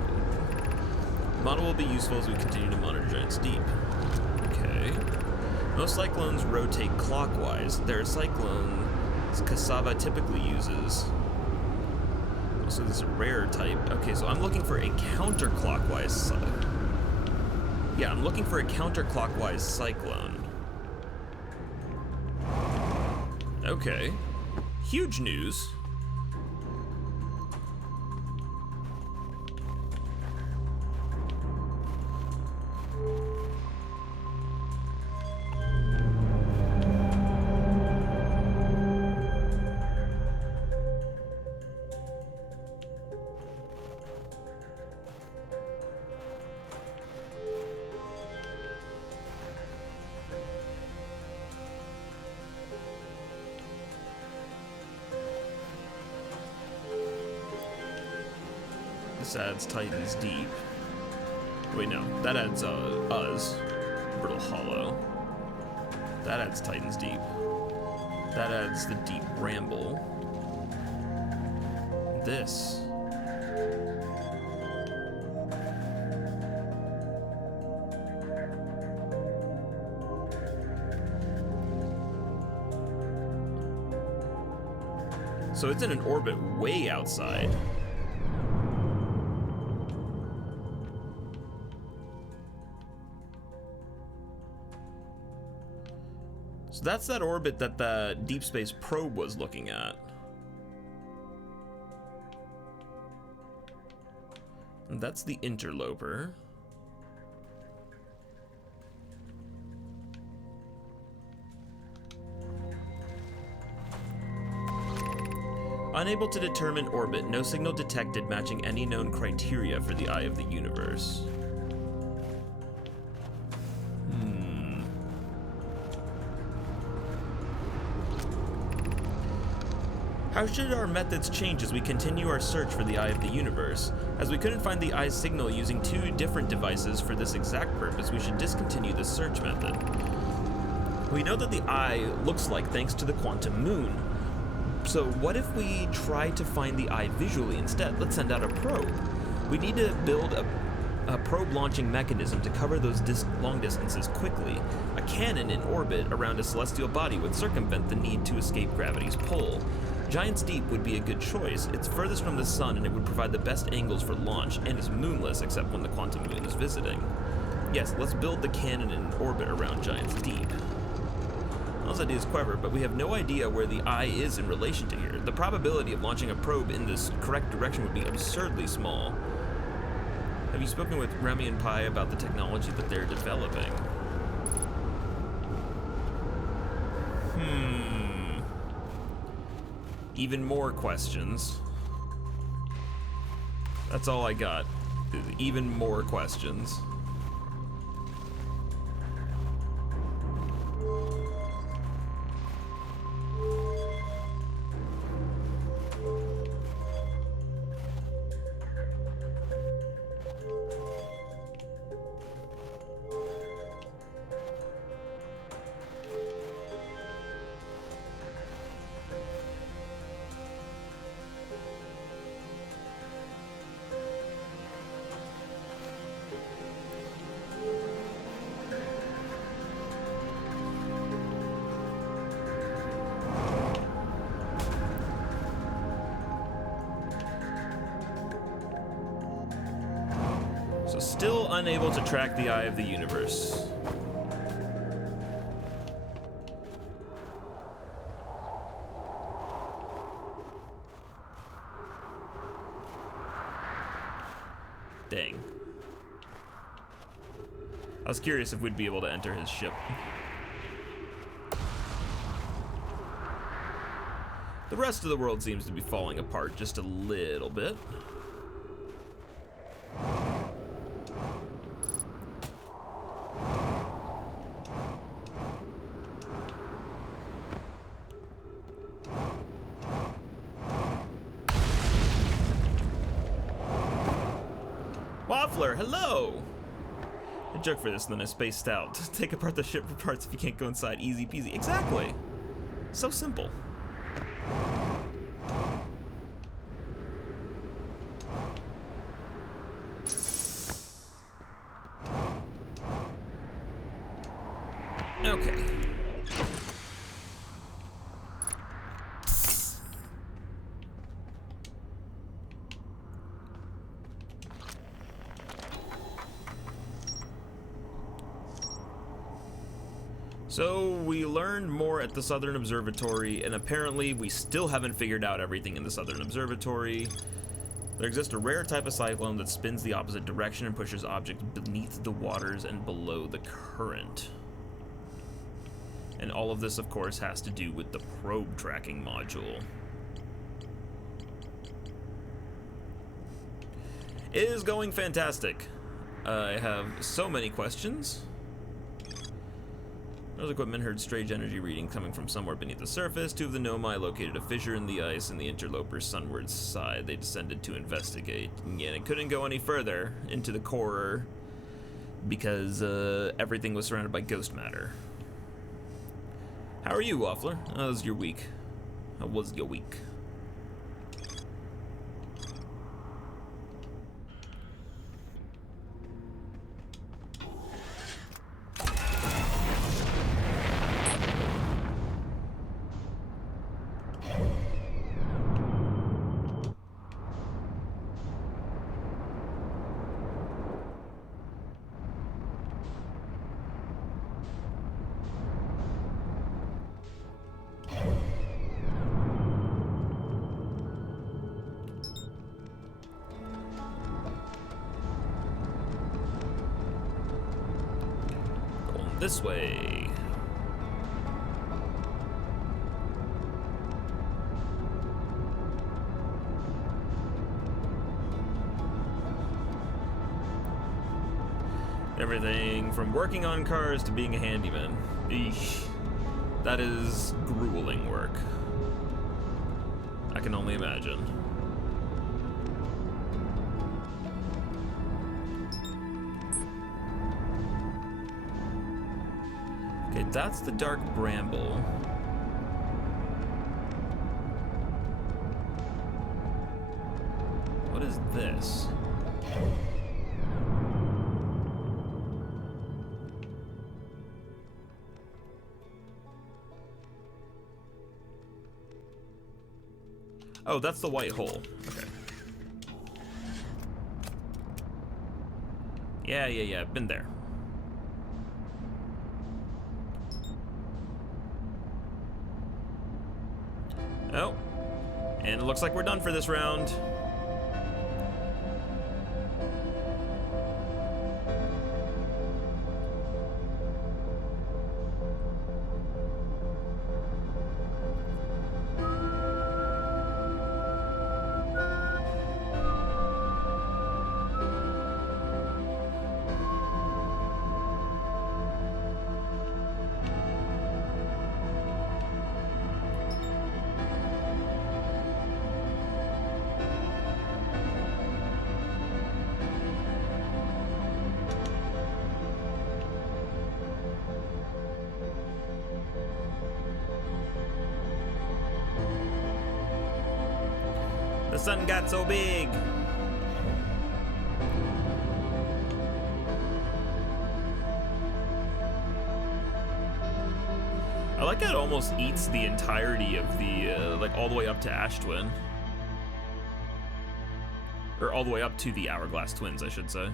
The model will be useful as we continue to monitor Giant's Deep. Okay. Most cyclones rotate clockwise. There are cyclones Cassava typically uses. Also, there's a rare type. Okay, so I'm looking for a counterclockwise I'm looking for a counterclockwise cyclone. Okay. Huge news. This adds Titan's Deep. Wait, no. That adds, us. Brittle Hollow. That adds Titan's Deep. That adds the Deep Bramble. This. So it's in an orbit way outside. So that's that orbit that the Deep Space Probe was looking at. And that's the interloper. Unable to determine orbit, no signal detected matching any known criteria for the Eye of the Universe. How should our methods change as we continue our search for the Eye of the Universe? As we couldn't find the Eye's signal using two different devices for this exact purpose, we should discontinue the search method. We know that the Eye looks like thanks to the quantum moon. So what if we try to find the Eye visually instead? Let's send out a probe. We need to build a probe launching mechanism to cover those long distances quickly. A cannon in orbit around a celestial body would circumvent the need to escape gravity's pull. Giant's Deep would be a good choice. It's furthest from the sun and it would provide the best angles for launch, and is moonless except when the quantum moon is visiting. Yes, let's build the cannon in orbit around Giant's Deep. Those ideas clever, but we have no idea where the Eye is in relation to here. The probability of launching a probe in this correct direction would be absurdly small. Have you spoken with Remy and Pi about the technology that they're developing? Even more questions. That's all I got. Even more questions. So still unable to track the eye of the universe. Dang. I was curious if we'd be able to enter his ship. The rest of the world seems to be falling apart just a little bit. Waffler, hello! A joke for this, and then I spaced out. Take apart the ship for parts if you can't go inside. Easy peasy. Exactly. So simple. Okay. So we learned more at the Southern Observatory, and apparently we still haven't figured out everything in the Southern Observatory. There exists a rare type of cyclone that spins the opposite direction and pushes objects beneath the waters and below the current. And all of this, of course, has to do with the probe tracking module. It is going fantastic. I have so many questions. Those equipment heard strange energy reading coming from somewhere beneath the surface. Two of the Nomai located a fissure in the ice in the interloper's sunward side. They descended to investigate. Yeah, they couldn't go any further into the core because everything was surrounded by ghost matter. How are you, Waffler? How was your week? How was your week? This way. Everything from working on cars to being a handyman. Eesh. That is grueling work. I can only imagine. Okay, that's the dark bramble. What is this? Oh, that's the white hole. Okay. Yeah, been there. Oh, and it looks like we're done for this round. sun got so big. I like how it almost eats the entirety of the, like all the way up to Ash Twin. Or all the way up to the Hourglass Twins, I should say.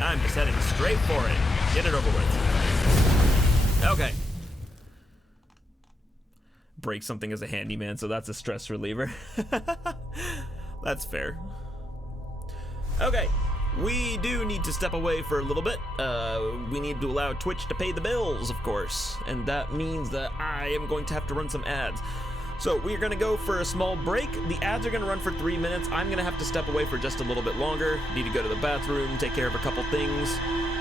I'm just heading straight for it. Get it over with. Okay. Break something as a handyman, so that's a stress reliever. That's fair. Okay. We do need to step away for a little bit. We need to allow Twitch to pay the bills, of course. And that means that I am going to have to run some ads. So we're gonna go for a small break. The ads are gonna run for 3 minutes. I'm gonna have to step away for just a little bit longer. Need to go to the bathroom, take care of a couple things.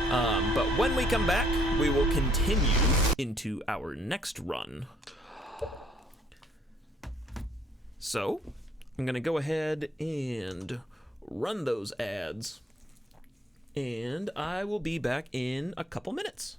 But when we come back, we will continue into our next run. So I'm gonna go ahead and run those ads. And I will be back in a couple minutes.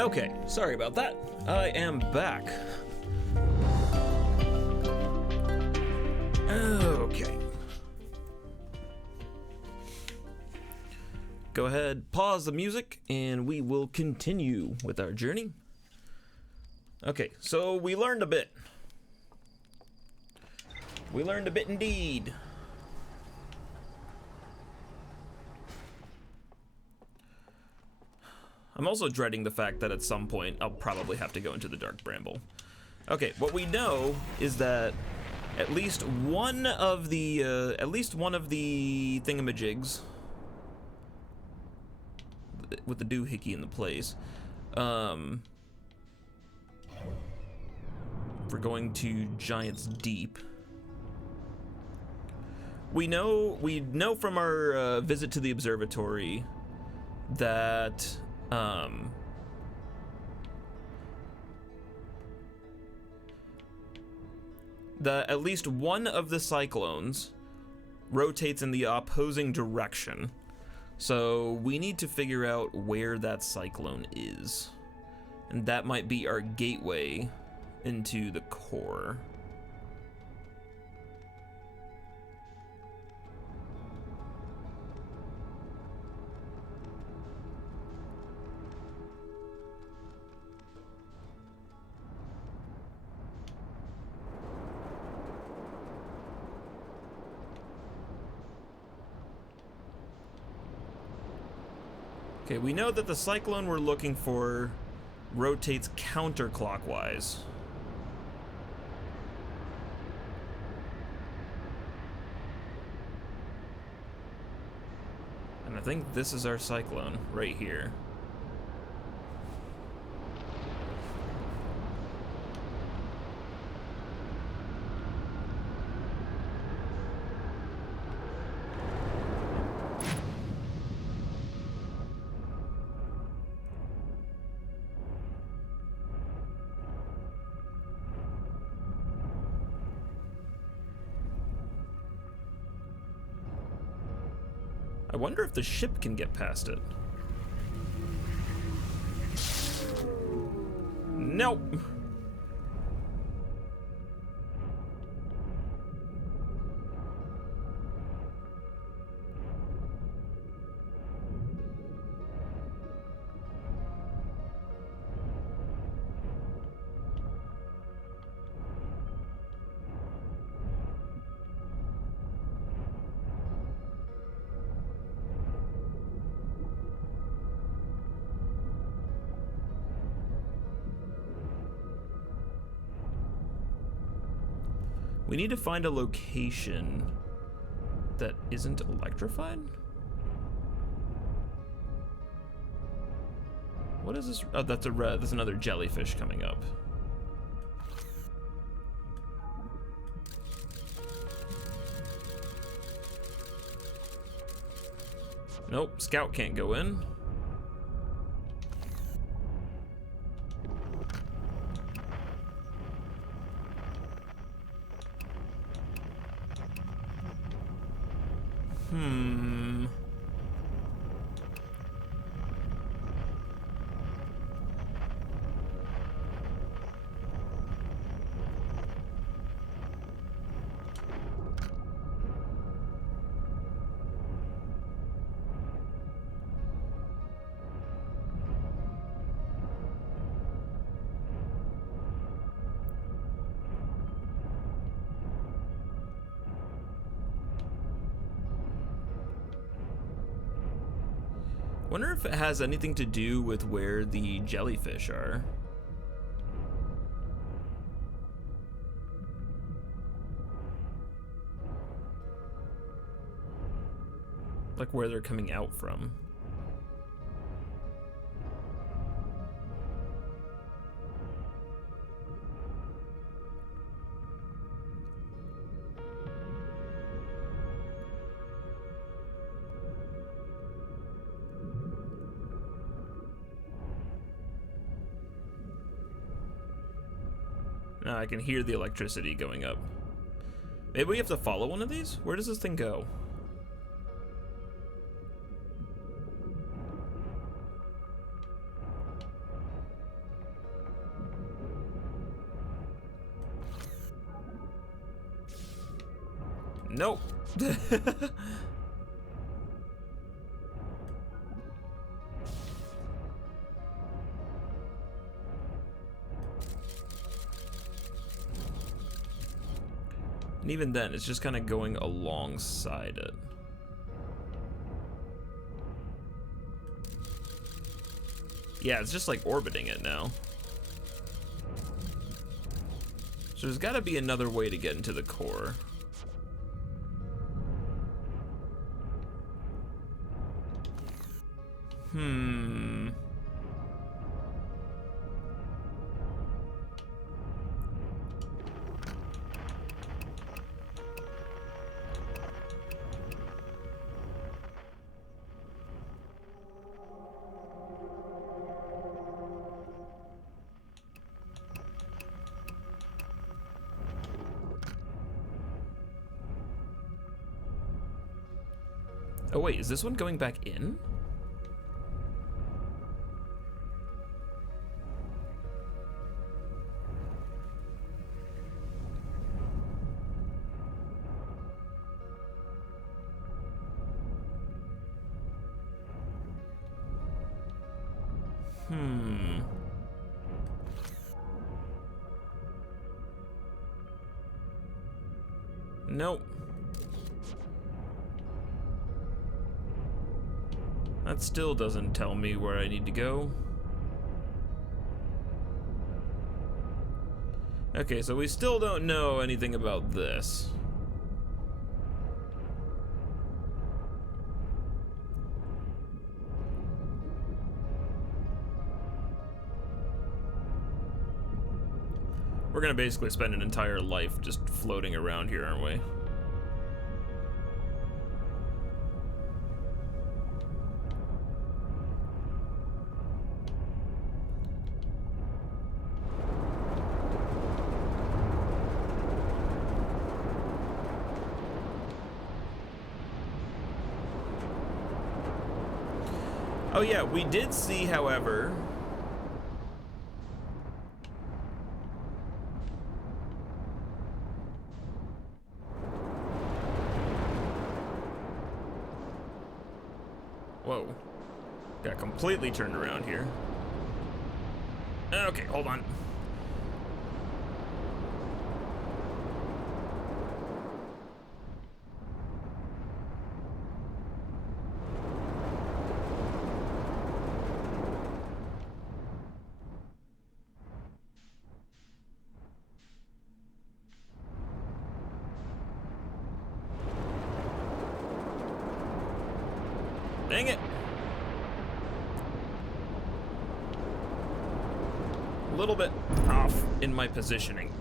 Okay, sorry about that. I am back. Okay. Go ahead, pause the music, and we will continue with our journey. Okay, so we learned a bit. We learned a bit indeed. I'm also dreading the fact that at some point I'll probably have to go into the Dark Bramble. Okay, what we know is that at least one of the thingamajigs with the doohickey in the place, we're going to Giant's Deep. We know from our visit to the observatory that at least one of the cyclones rotates in the opposing direction. So we need to figure out where that cyclone is. And that might be our gateway into the core. Okay, we know that the cyclone we're looking for rotates counterclockwise. And I think this is our cyclone right here. I wonder if the ship can get past it. Nope. We need to find a location that isn't electrified? What is this? Oh, that's another jellyfish coming up. Nope, Scout can't go in. Wonder if it has anything to do with where the jellyfish are. Like where they're coming out from. I can hear the electricity going up. Maybe we have to follow one of these? Where does this thing go? Nope. And even then, it's just kind of going alongside it. Yeah, it's just like orbiting it now. So there's got to be another way to get into the core. Oh wait, is this one going back in? Nope. That still doesn't tell me where I need to go. Okay, so we still don't know anything about this. We're gonna basically spend an entire life just floating around here, aren't we? Oh yeah, we did see, however, whoa, got completely turned around here. Okay, hold on. Dang it. A little bit off in my positioning.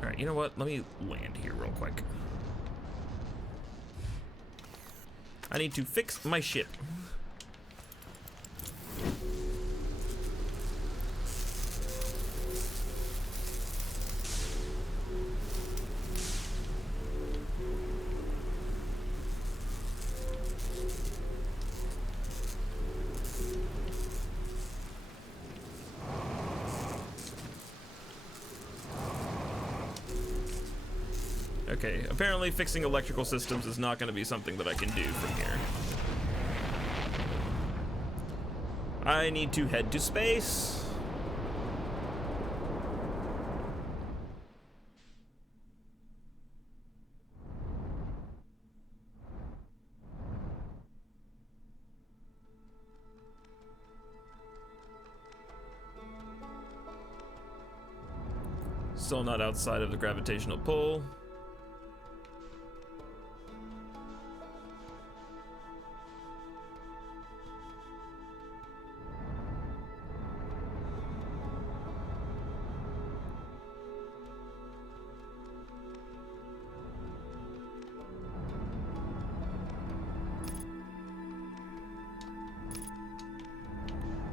All right, you know what? Let me land here real quick. I need to fix my ship. Okay, apparently fixing electrical systems is not going to be something that I can do from here. I need to head to space. Still not outside of the gravitational pull.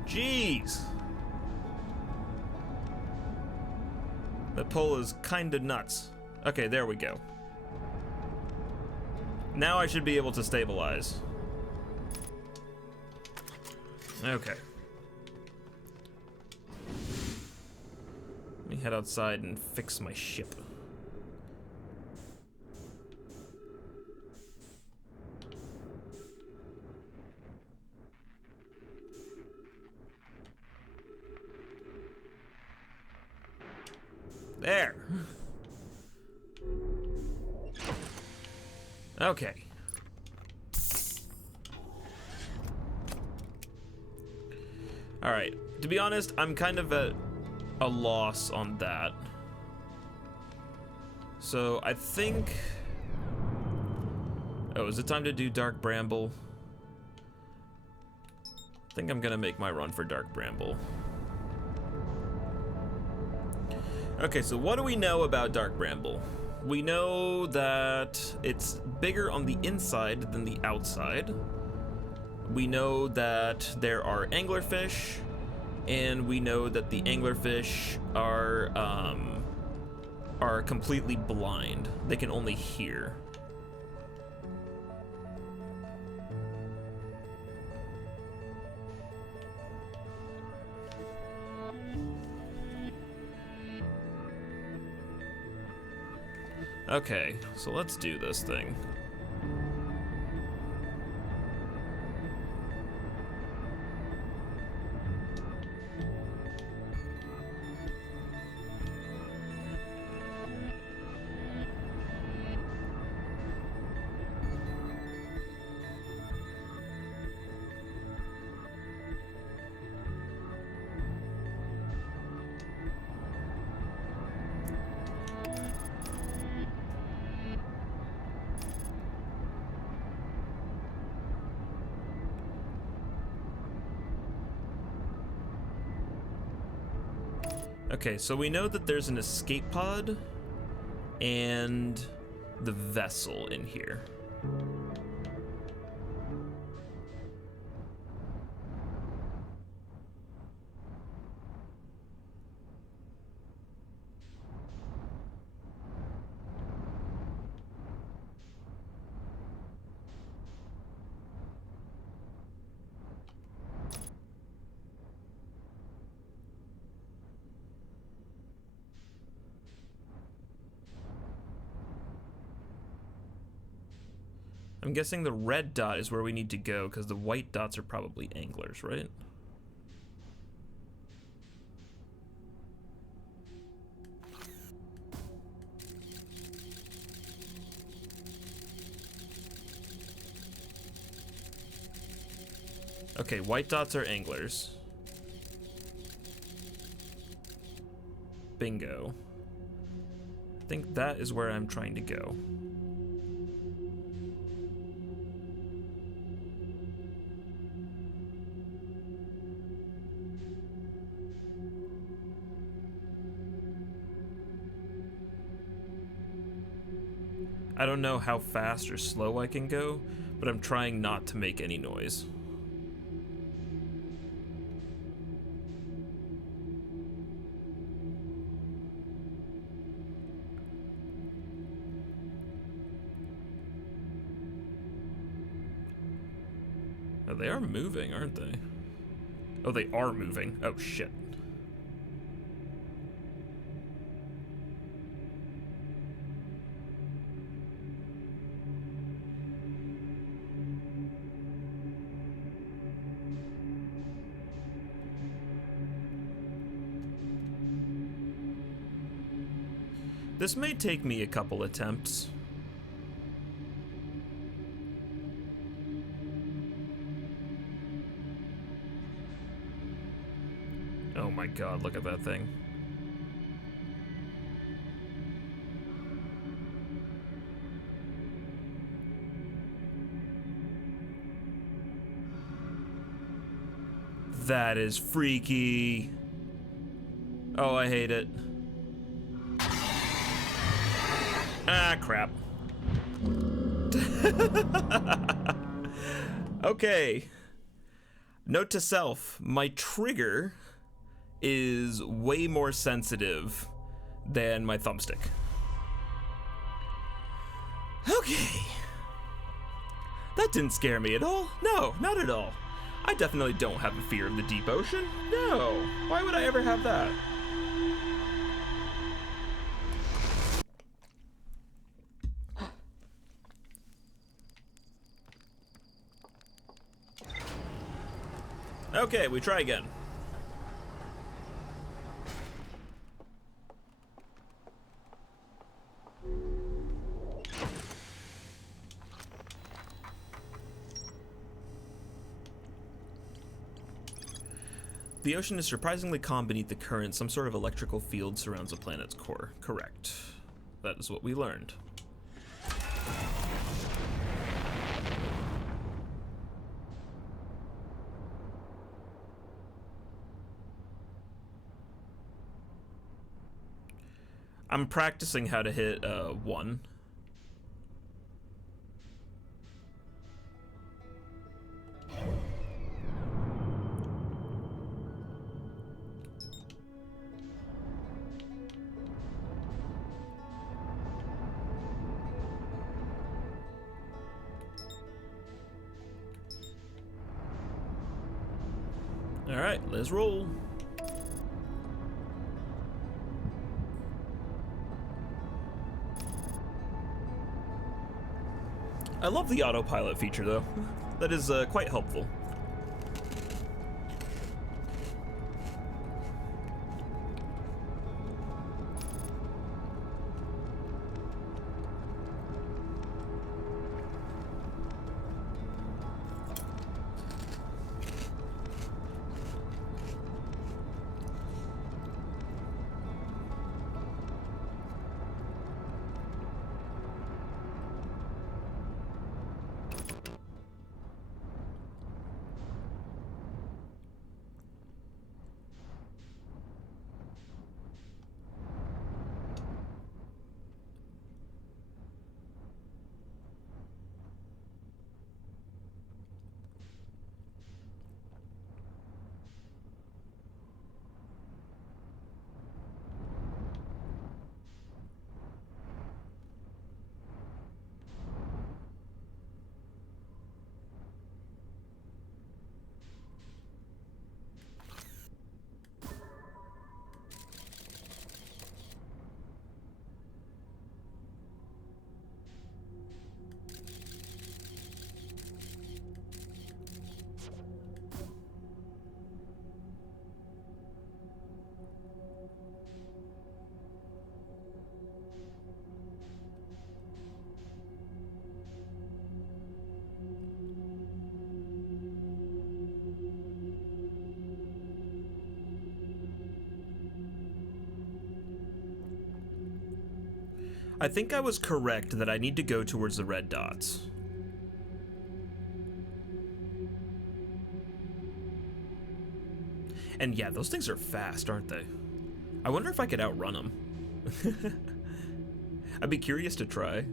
Jeez. The pull is kinda nuts. Okay, there we go. Now I should be able to stabilize. Okay. me head outside and fix my ship. There. Okay. All right. To be honest, I'm kind of at a loss on that. So I think... Oh, is it time to do Dark Bramble? I think I'm gonna make my run for Dark Bramble. Okay, so what do we know about Dark Bramble? We know that it's bigger on the inside than the outside. We know that there are anglerfish, and we know that the anglerfish are completely blind. They can only hear. Okay, so let's do this thing. Okay, so we know that there's an escape pod and the vessel in here. I'm guessing the red dot is where we need to go, because the white dots are probably anglers, right? Okay, white dots are anglers. Bingo. I think that is where I'm trying to go. I don't know how fast or slow I can go, but I'm trying not to make any noise. Oh, they are moving, aren't they? Oh, they are moving. Oh, shit. This may take me a couple attempts. Oh my god, look at that thing. That is freaky. Oh, I hate it. Ah, crap. Okay. Note to self, my trigger is way more sensitive than my thumbstick. Okay. That didn't scare me at all. No, not at all. I definitely don't have a fear of the deep ocean. No. Why would I ever have that? Okay, we try again. The ocean is surprisingly calm beneath the current. Some sort of electrical field surrounds the planet's core. Correct. That is what we learned. I'm practicing how to hit 1. All right, let's roll. I love the autopilot feature, though. That is quite helpful. I think I was correct that I need to go towards the red dots. And yeah, those things are fast, aren't they? I wonder if I could outrun them. I'd be curious to try.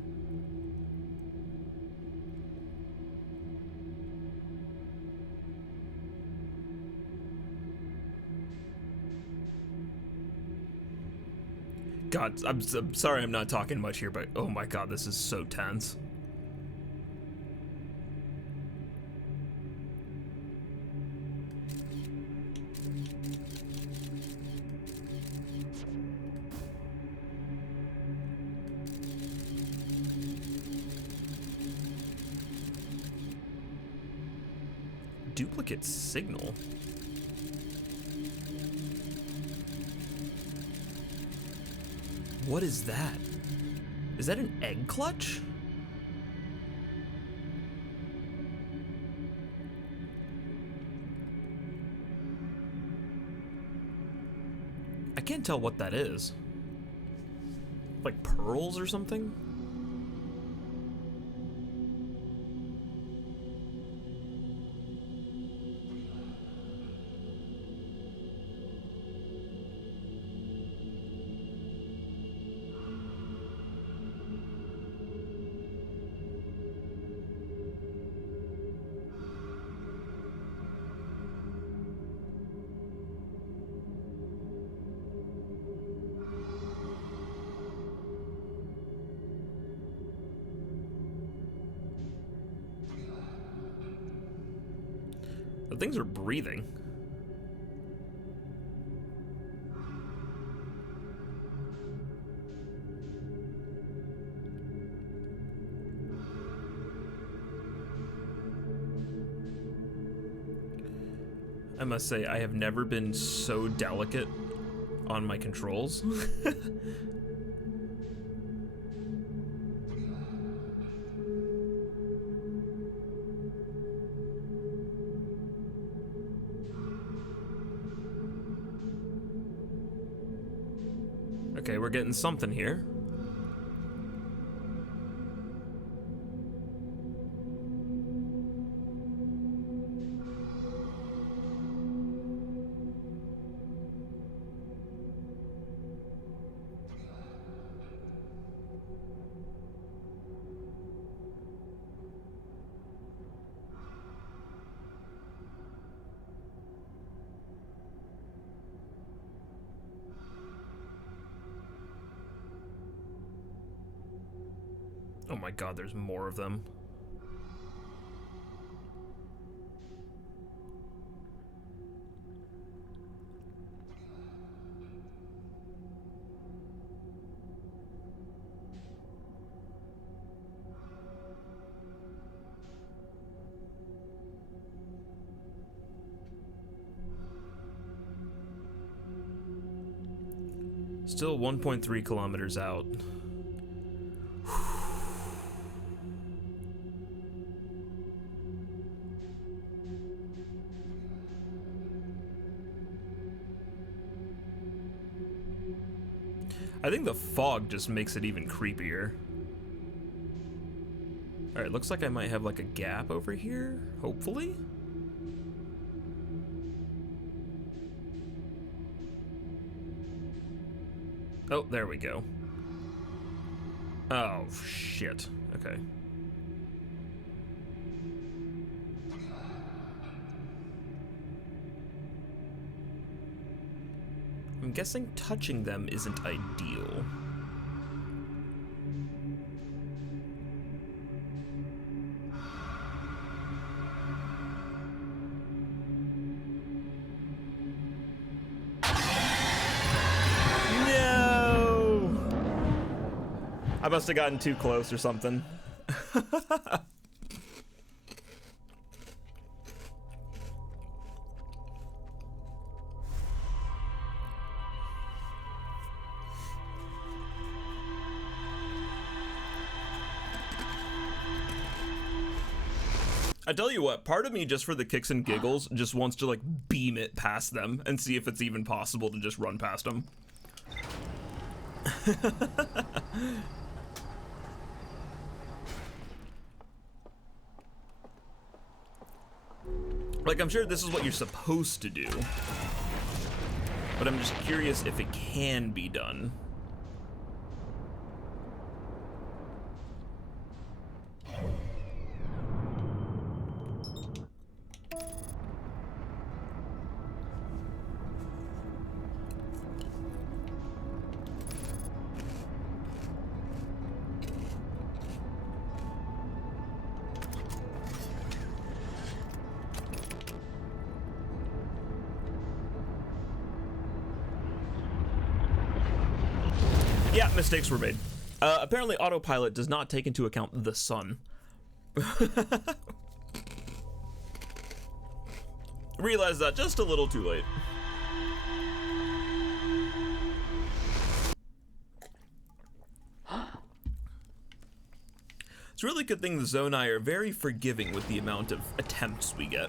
God, I'm sorry I'm not talking much here, but oh my god, this is so tense. Duplicate signal? What is that? Is that an egg clutch? I can't tell what that is. Like pearls or something? The things are breathing. I must say, I have never been so delicate on my controls. Okay, we're getting something here. Oh my god, there's more of them. Still 1.3 kilometers out. I think the fog just makes it even creepier. Alright, looks like I might have like a gap over here, hopefully? Oh, there we go. Oh, shit. Okay. I'm guessing touching them isn't ideal. No! I must have gotten too close or something. I tell you what, part of me, just for the kicks and giggles, just wants to like beam it past them and see if it's even possible to just run past them. Like, I'm sure this is what you're supposed to do, but I'm just curious if it can be done. Yeah, mistakes were made. Apparently autopilot does not take into account the sun. Realized that just a little too late. It's a really good thing the Zonai are very forgiving with the amount of attempts we get.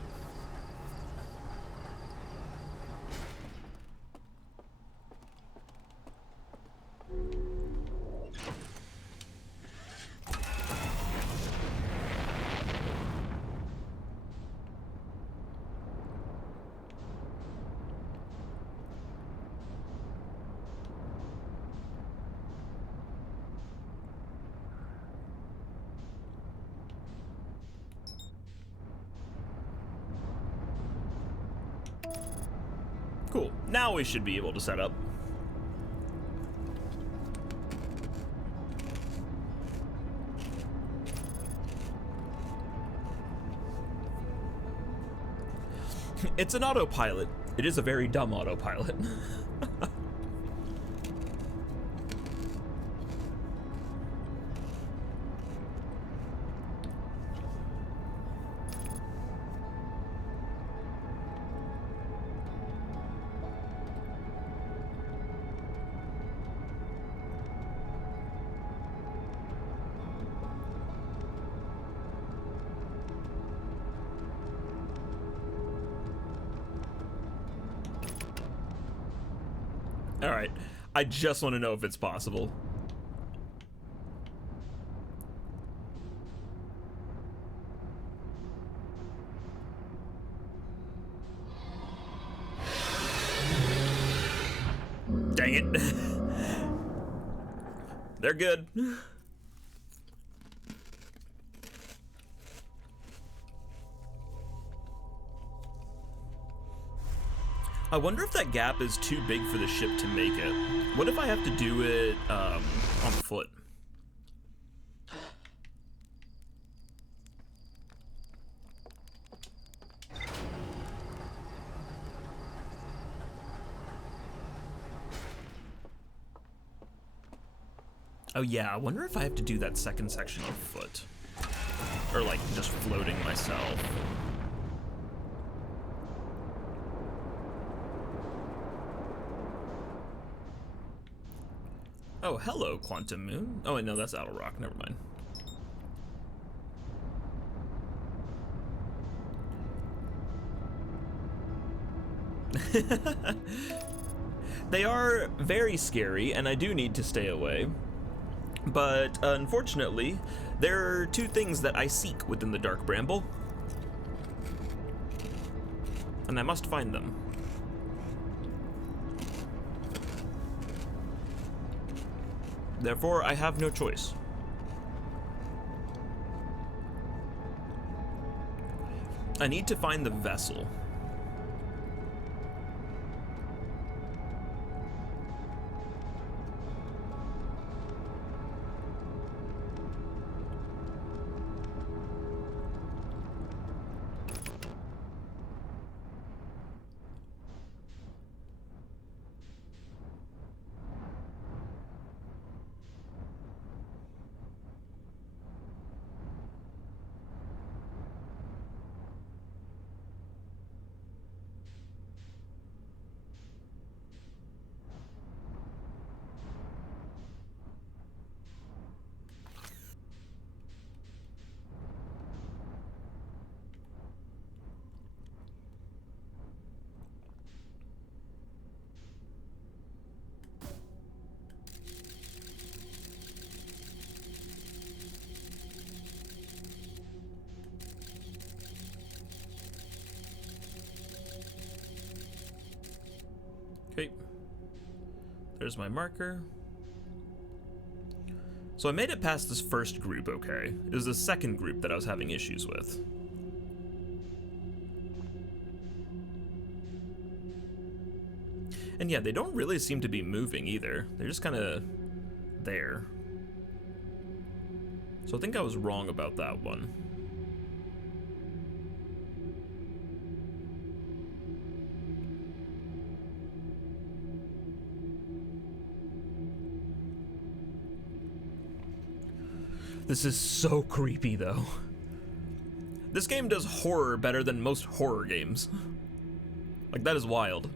Cool. Now we should be able to set up. It's an autopilot. It is a very dumb autopilot. Alright, I just want to know if it's possible. Dang it. They're good. I wonder if that gap is too big for the ship to make it. What if I have to do it on foot? Oh yeah, I wonder if I have to do that second section on foot. Or like just floating myself. Oh, hello, Quantum Moon. Oh, wait, no, that's Outer Rock. Never mind. They are very scary, and I do need to stay away. But unfortunately, there are two things that I seek within the Dark Bramble. And I must find them. Therefore, I have no choice. I need to find the vessel. Okay, there's my marker. So I made it past this first group okay. It was the second group that I was having issues with. And yeah, they don't really seem to be moving either. They're just kind of there. So I think I was wrong about that one. This is so creepy, though. This game does horror better than most horror games. Like, that is wild.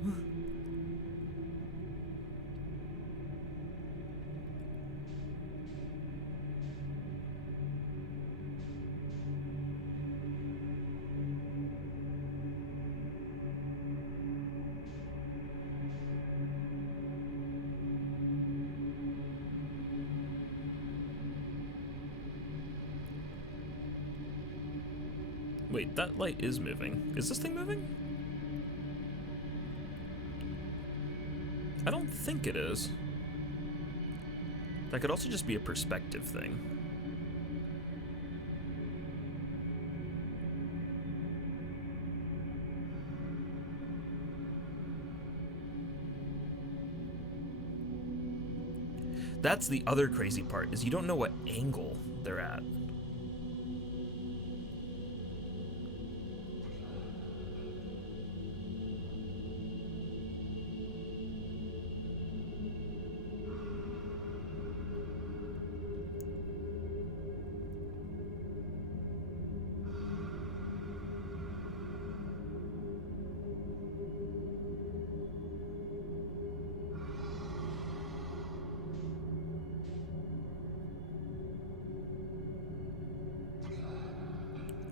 Wait, that light is moving. Is this thing moving? I don't think it is. That could also just be a perspective thing. That's the other crazy part, is you don't know what angle they're at.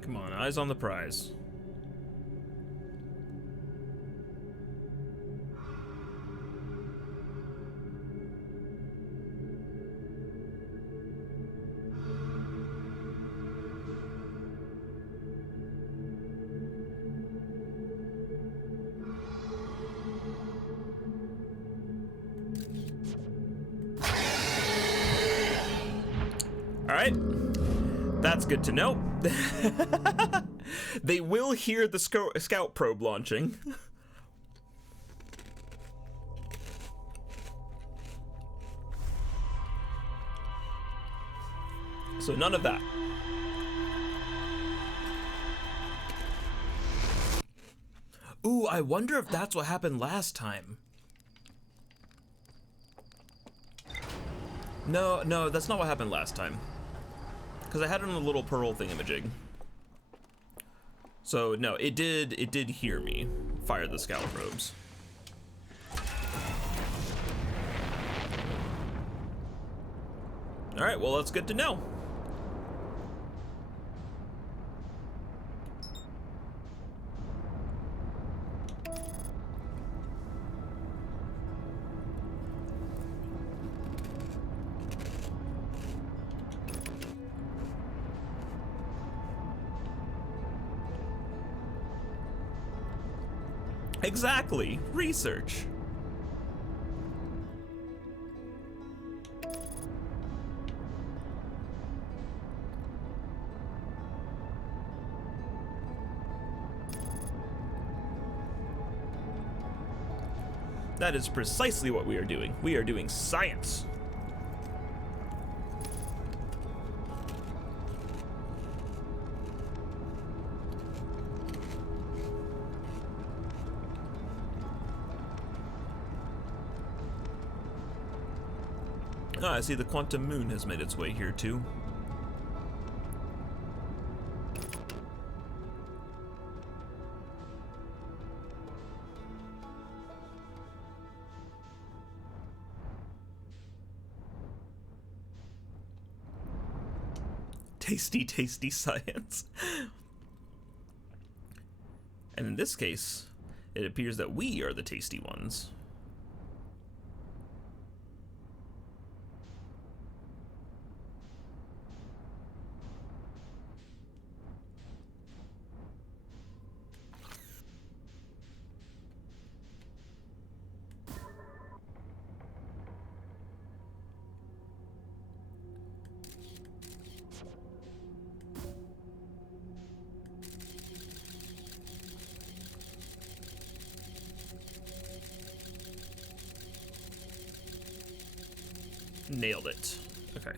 Come on, eyes on the prize. All right. That's good to know. They will hear the scout probe launching. So none of that. Ooh, I wonder if that's what happened last time. No, that's not what happened last time. Because I had it on a little pearl thingamajig. So no, it did hear me fire the scout probes. All right, well, that's good to know. Exactly, research. That is precisely what we are doing. We are doing science. Ah, I see the quantum moon has made its way here too. Tasty, tasty science. And in this case, it appears that we are the tasty ones. Nailed it. Okay.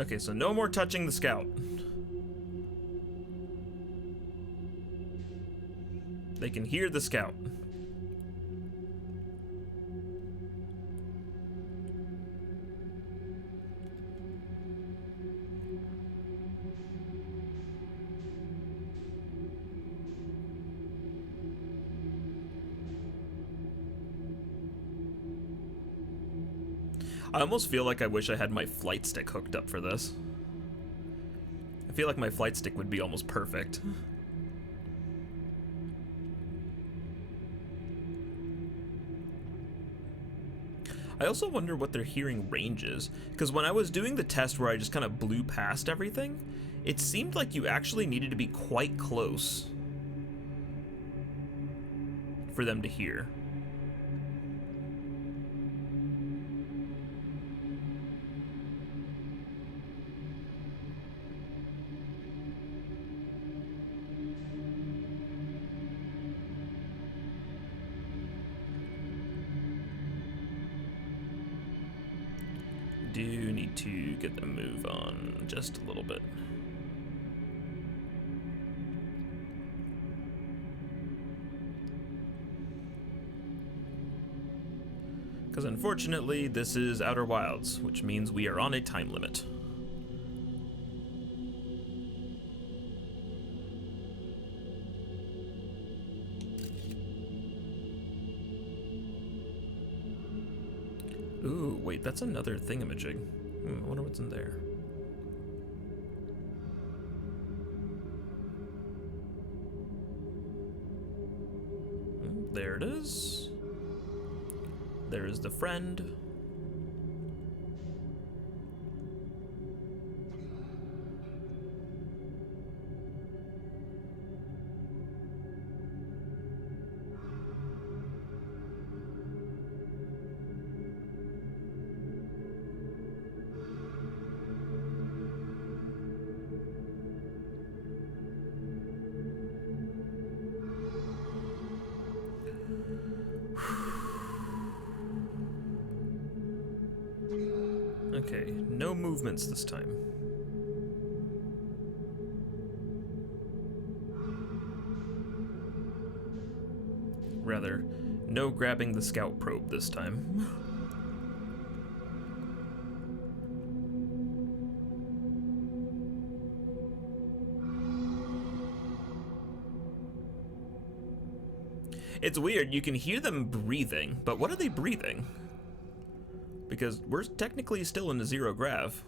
Okay, so no more touching the scout. They can hear the scout. I almost feel like I wish I had my flight stick hooked up for this. I feel like my flight stick would be almost perfect. I also wonder what their hearing range is, because when I was doing the test where I just kind of blew past everything, it seemed like you actually needed to be quite close for them to hear. Do need to get the move on just a little bit. Because unfortunately, this is Outer Wilds, which means we are on a time limit. Ooh, wait, that's another thingamajig. I wonder what's in there. There it is. There is the friend. Okay, no movements this time. Rather, no grabbing the scout probe this time. It's weird, you can hear them breathing, but what are they breathing? Because we're technically still in a zero grav.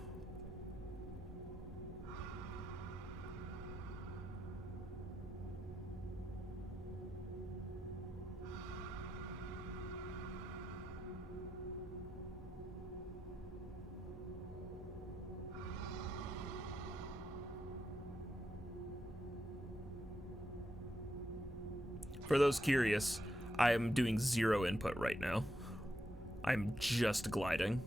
For those curious, I am doing zero input right now. I'm just gliding.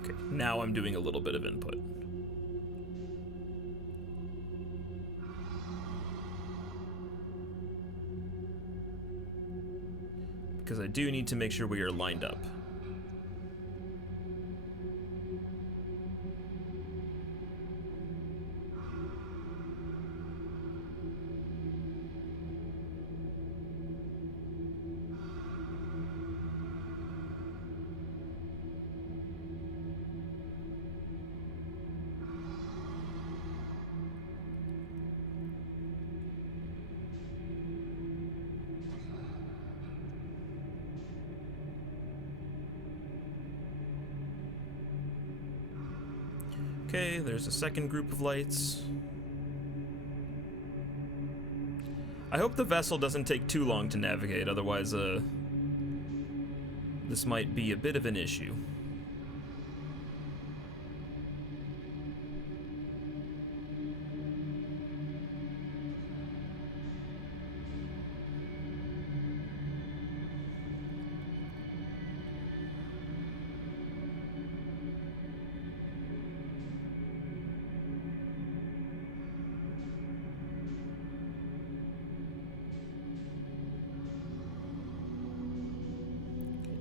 Okay, now I'm doing a little bit of input. Because I do need to make sure we are lined up. Okay, there's a second group of lights. I hope the vessel doesn't take too long to navigate, otherwise, this might be a bit of an issue.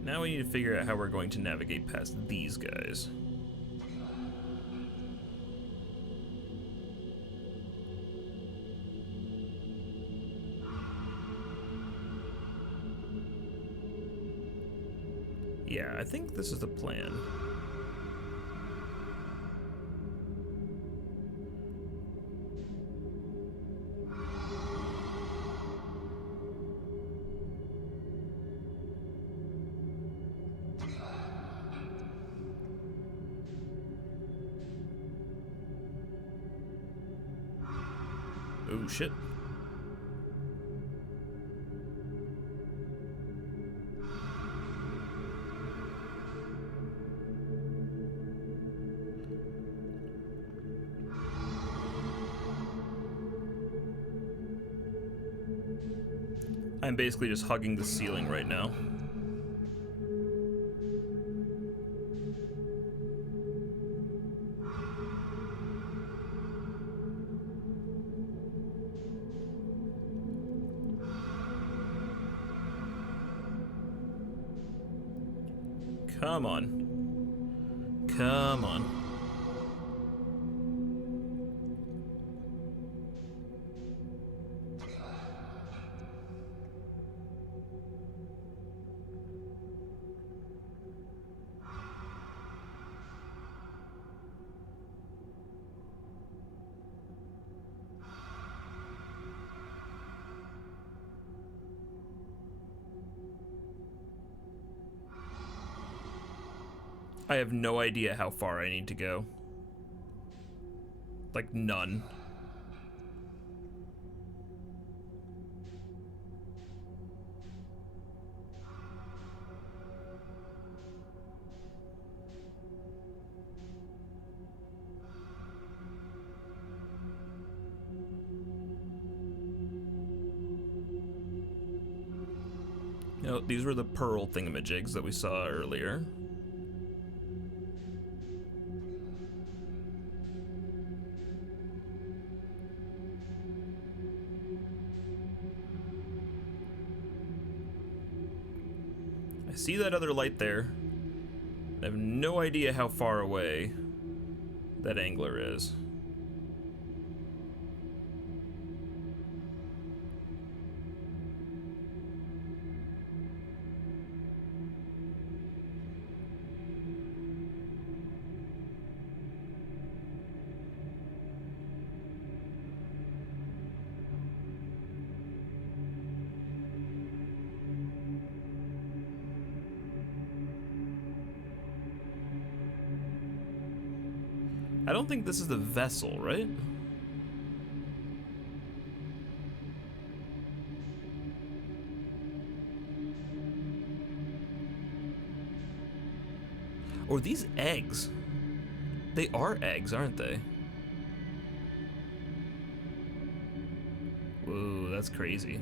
Now we need to figure out how we're going to navigate past these guys. Yeah, I think this is the plan. Oh shit. I'm basically just hugging the ceiling right now. Come on. Come on. I have no idea how far I need to go. Like, none. No, these were the pearl thingamajigs that we saw earlier. I see that other light there. I have no idea how far away that angler is. I don't think this is the vessel, right? Or these eggs. They are eggs, aren't they? Whoa, that's crazy.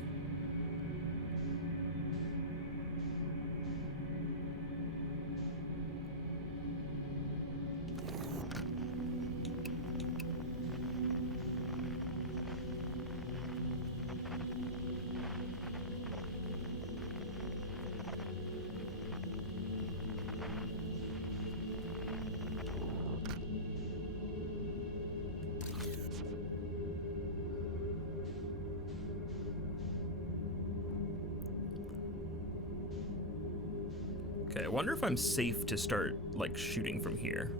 Okay, I wonder if I'm safe to start, like, shooting from here.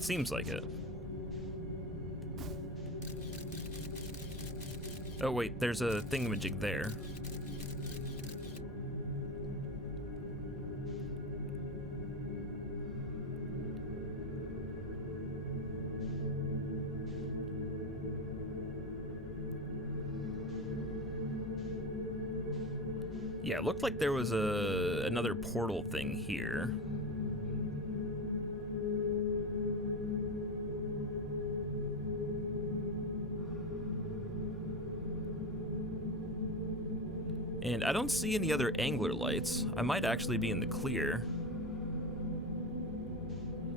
Seems like it. Oh wait, there's a thingamajig there. Yeah, it looked like there was another portal thing here. And I don't see any other angler lights. I might actually be in the clear.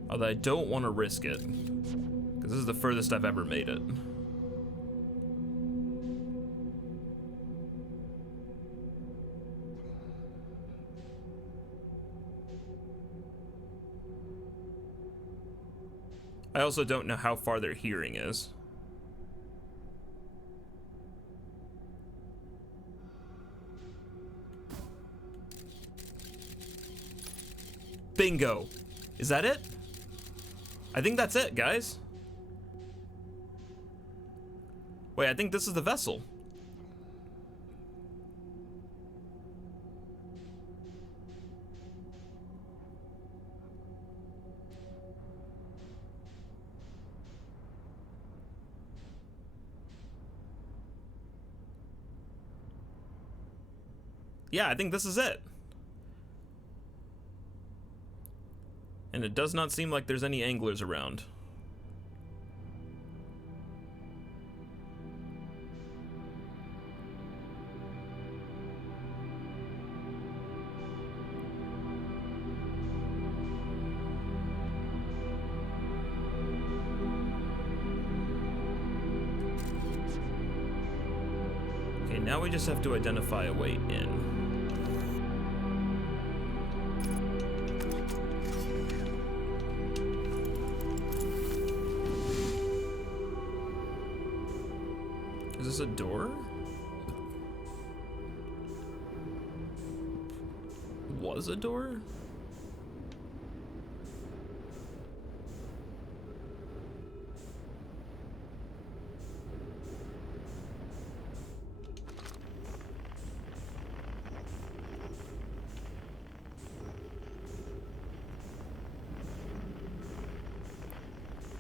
Although I don't want to risk it, because this is the furthest I've ever made it. I also don't know how far their hearing is. Bingo! Is that it? I think that's it, guys. Wait, I think this is the vessel. Yeah, I think this is it. And it does not seem like there's any anglers around. Okay, now we just have to identify a way in. Is this a door? Was a door?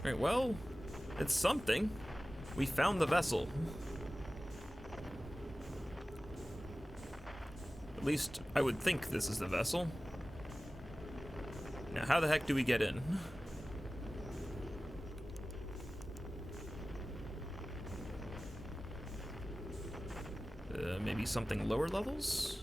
Alright, well, it's something. We found the vessel. At least, I would think this is the vessel. Now, how the heck do we get in? Maybe something lower levels?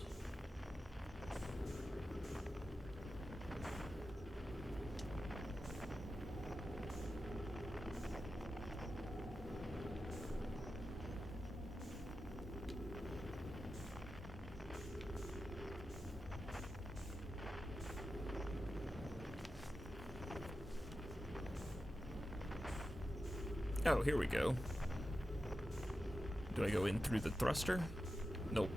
Oh, here we go. Do I go in through the thruster? Nope.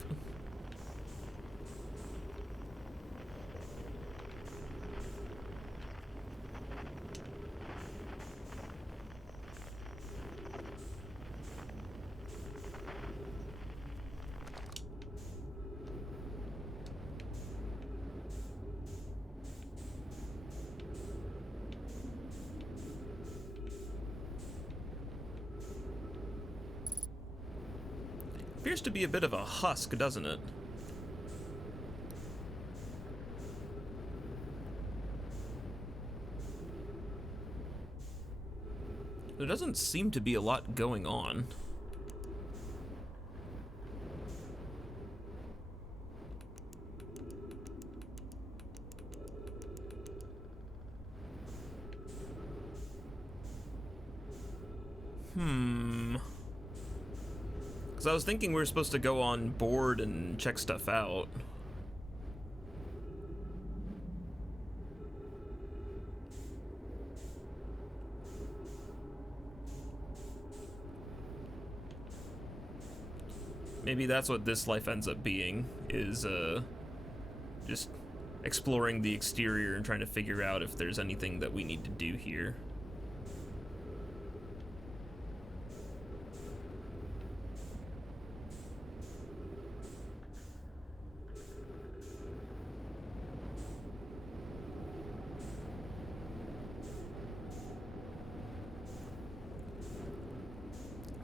Appears to be a bit of a husk, doesn't it? There doesn't seem to be a lot going on. Because I was thinking we were supposed to go on board and check stuff out. Maybe that's what this life ends up being, is just exploring the exterior and trying to figure out if there's anything that we need to do here.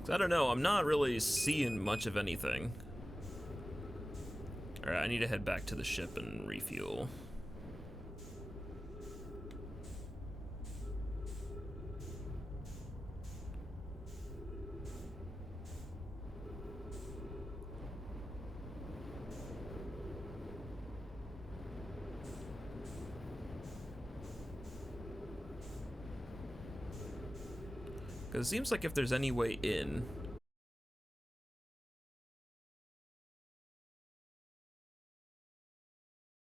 I don't know, I'm not really seeing much of anything. Alright, I need to head back to the ship and refuel. Because it seems like if there's any way in,